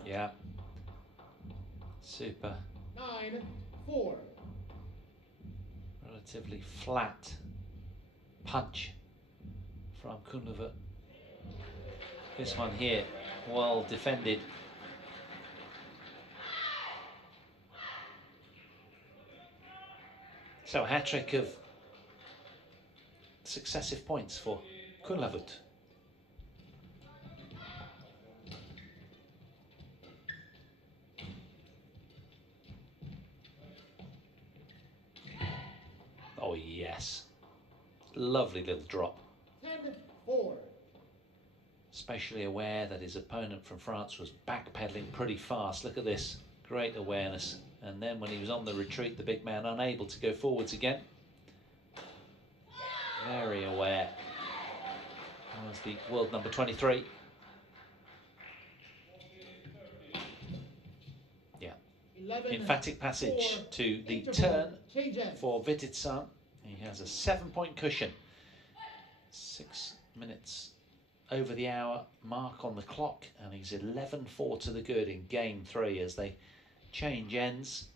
Yeah. Super. 9-4. Relatively flat punch from Kunlavut. This one here, well defended. So a hat-trick of successive points for Kunlavut. Oh yes, lovely little drop. 10-4. Especially aware that his opponent from France was backpedaling pretty fast. Look at this, great awareness. And then when he was on the retreat, the big man unable to go forwards again. Very aware. That was the world number 23. Yeah. Emphatic passage to the turn for Vitidsarn. He has a 7-point cushion. 6 minutes over the hour mark on the clock, and he's 11-4 to the good in game 3 as they change ends.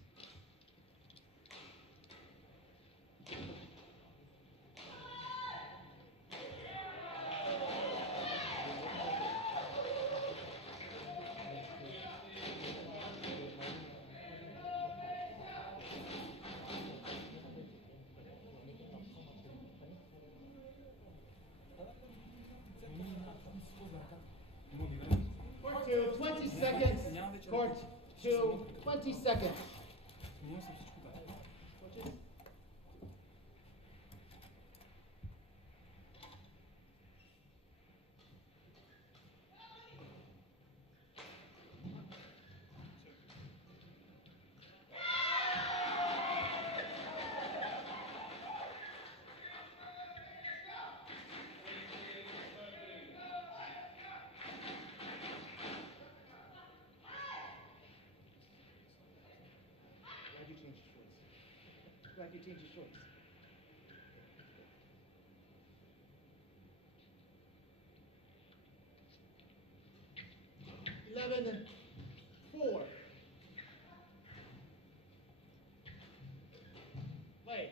Court 2, 20 seconds. Court 2, 20 seconds. Glad you changed your shorts. Eleven, 4. Play.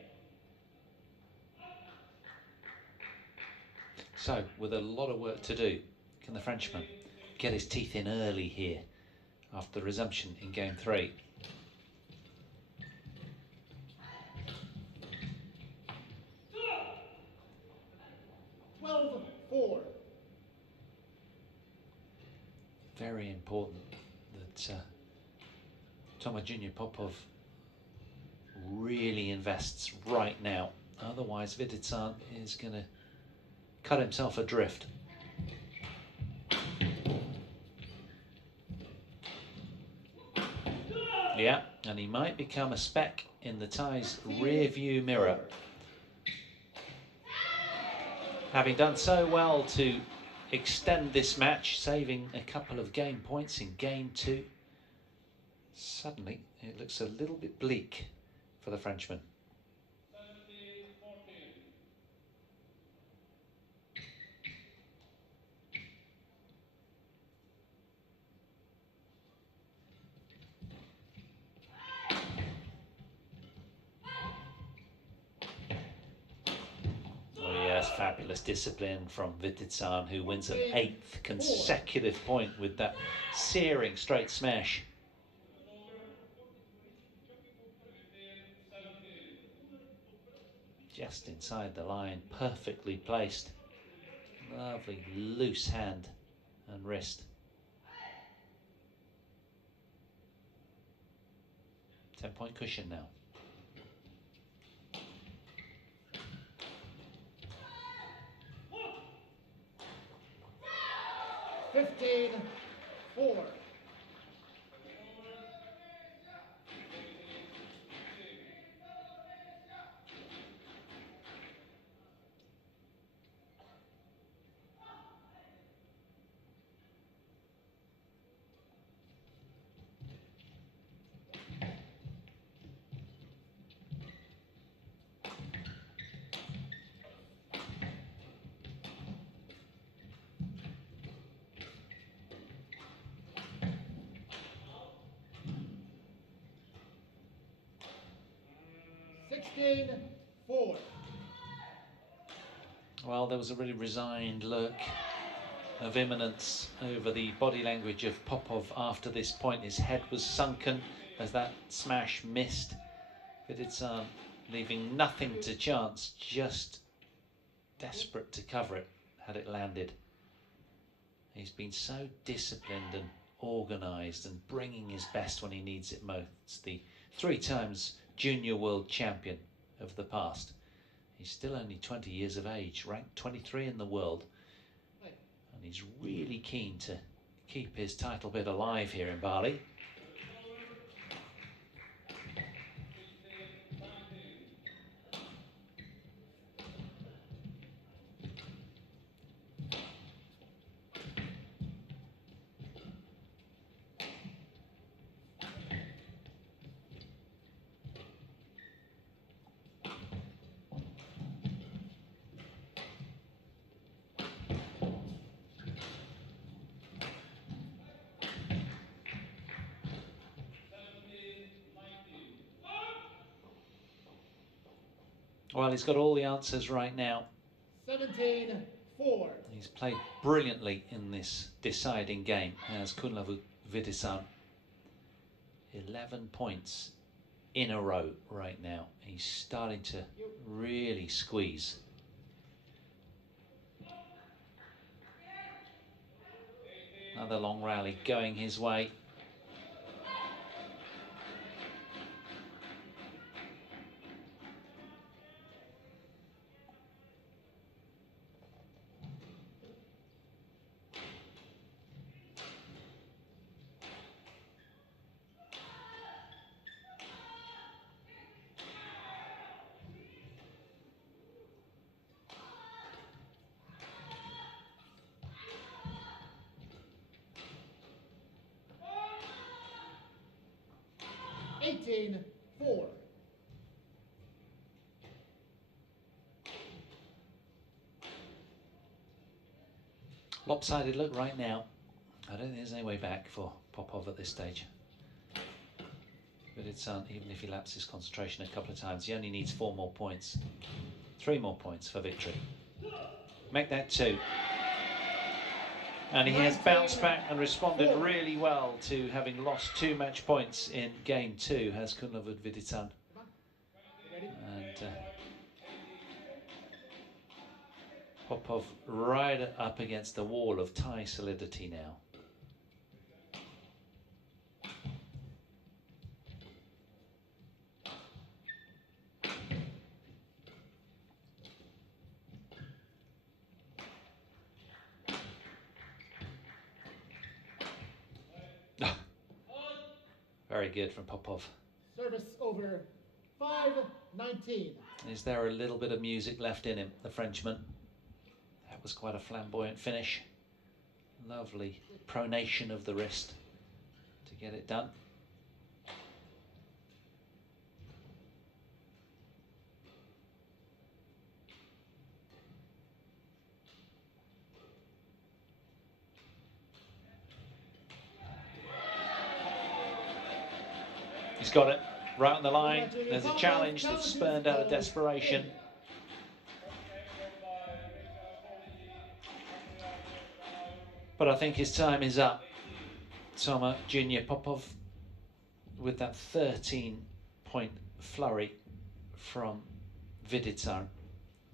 So, with a lot of work to do, can the Frenchman get his teeth in early here after the resumption in game 3? Very important that Toma Junior Popov really invests right now. Otherwise, Vitidsarn is going to cut himself adrift. Yeah, and he might become a speck in the Thai's rear view mirror. Having done so well to extend this match, saving a couple of game points in game 2, suddenly it looks a little bit bleak for the Frenchman. Fabulous discipline from Vitidsarn, who wins an 8th consecutive point with that searing straight smash. Just inside the line, perfectly placed. Lovely loose hand and wrist. 10-point cushion now. (15-4). Well, there was a really resigned look of imminence over the body language of Popov after this point. His head was sunken as that smash missed. Vitidsarn leaving nothing to chance, just desperate to cover it had it landed. He's been so disciplined and organised and bringing his best when he needs it most. The 3 times junior world champion of the past. He's still only 20 years of age, ranked 23 in the world. And he's really keen to keep his title bid alive here in Bali. Well, he's got all the answers right now. 17-4. He's played brilliantly in this deciding game as Kunlavut Vitidsarn. 11 points in a row right now. He's starting to really squeeze. Another long rally going his way. Lopsided look right now. I don't think there's any way back for Popov at this stage. But it's even if he lapses concentration a couple of times, he only needs 4 more points. 3 more points for victory. Make that 2. And he has bounced back and responded really well to having lost 2 match points in game 2, has Kunlavut Vitidsarn. And Popov right up against the wall of tie solidity now. Very good from Popov. Service over. 5-19. Is there a little bit of music left in him, the Frenchman? was quite a flamboyant finish. Lovely pronation of the wrist to get it done. He's got it right on the line. There's a challenge that's spurned out of desperation. But I think his time is up. Toma Junior Popov with that 13-point flurry from Vitidsarn.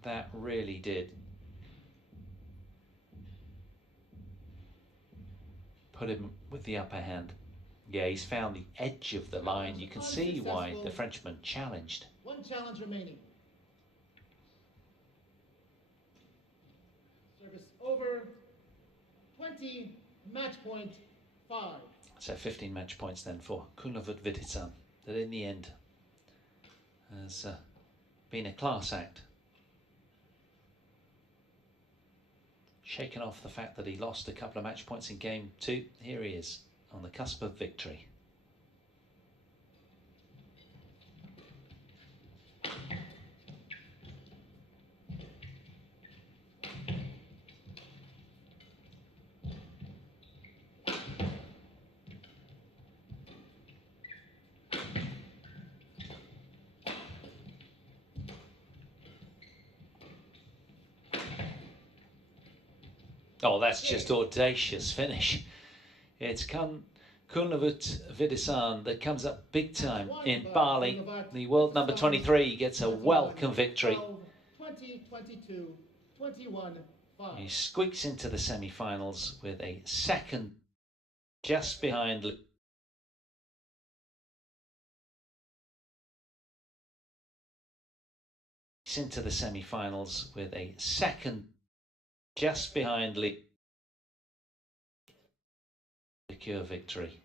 That really did put him with the upper hand. Yeah, he's found the edge of the line. You can see why the Frenchman challenged. One challenge remaining. Service over. 20, match point 5. So 15 match points then for Kunlavut Vitidsarn, that in the end has been a class act. Shaken off the fact that he lost a couple of match points in game 2. Here he is on the cusp of victory. Oh, that's just audacious finish. It's Kunlavut Vitidsarn that comes up big time in Bali. The world number 23 gets a welcome victory. 20, 22, 21, 5. He squeaks into the semi-finals with a second just behind into the semi-finals with a second just behind Lee. Secure victory.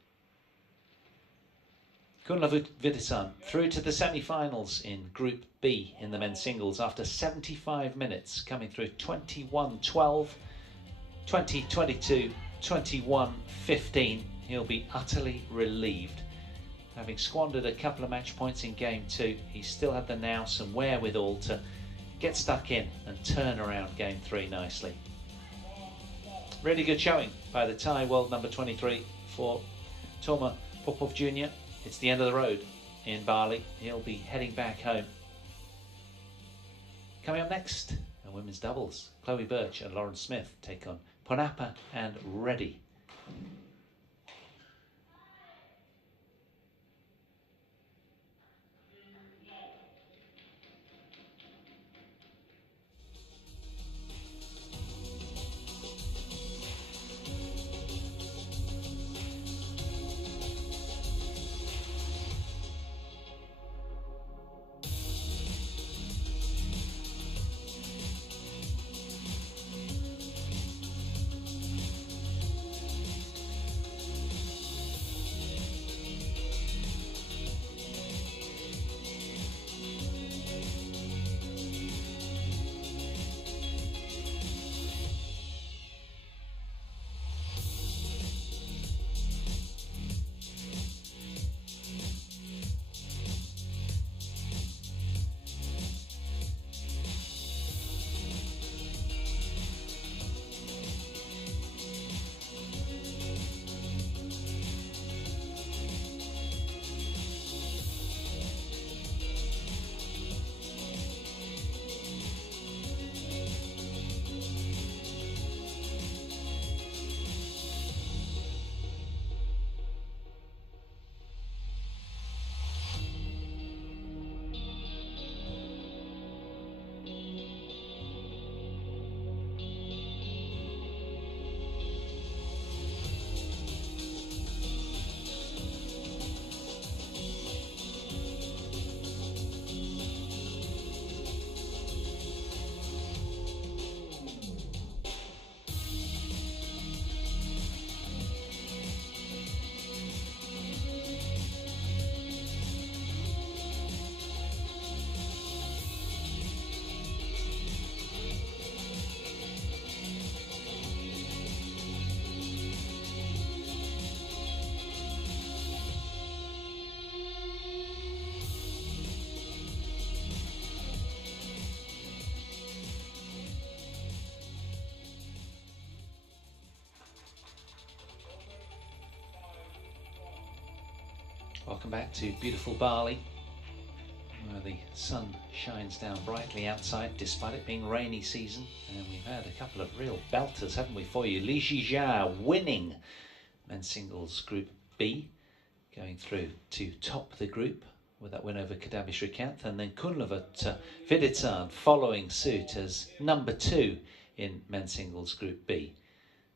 Kunlavut Vitidsarn through to the semi-finals in Group B in the men's singles after 75 minutes, coming through 21-12, 20-22, 21-15. He'll be utterly relieved. Having squandered a couple of match points in game 2, he still had the nous and wherewithal to get stuck in and turn around game 3 nicely. Really good showing by the Thai world number 23 for Toma Popov Jr. It's the end of the road in Bali. He'll be heading back home. Coming up next, a women's doubles. Chloe Birch and Lauren Smith take on Ponapa and Reddy. Welcome back to beautiful Bali, where the sun shines down brightly outside despite it being rainy season. And we've had a couple of real belters, haven't we, for you? Li Jia winning men's singles Group B, going through to top the group with that win over Kadabi Srikanth, and then Kunlavut Vitidsarn following suit as number 2 in men's singles Group B.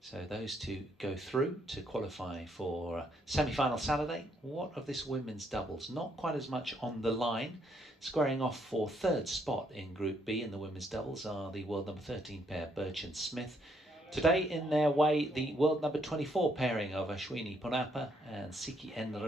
So those two go through to qualify for semi-final Saturday. What of this women's doubles? Not quite as much on the line. Squaring off for 3rd spot in Group B in the women's doubles are the world number 13 pair Birch and Smith. Today in their way, the world number 24 pairing of Ashwini Ponappa and Siki Enri.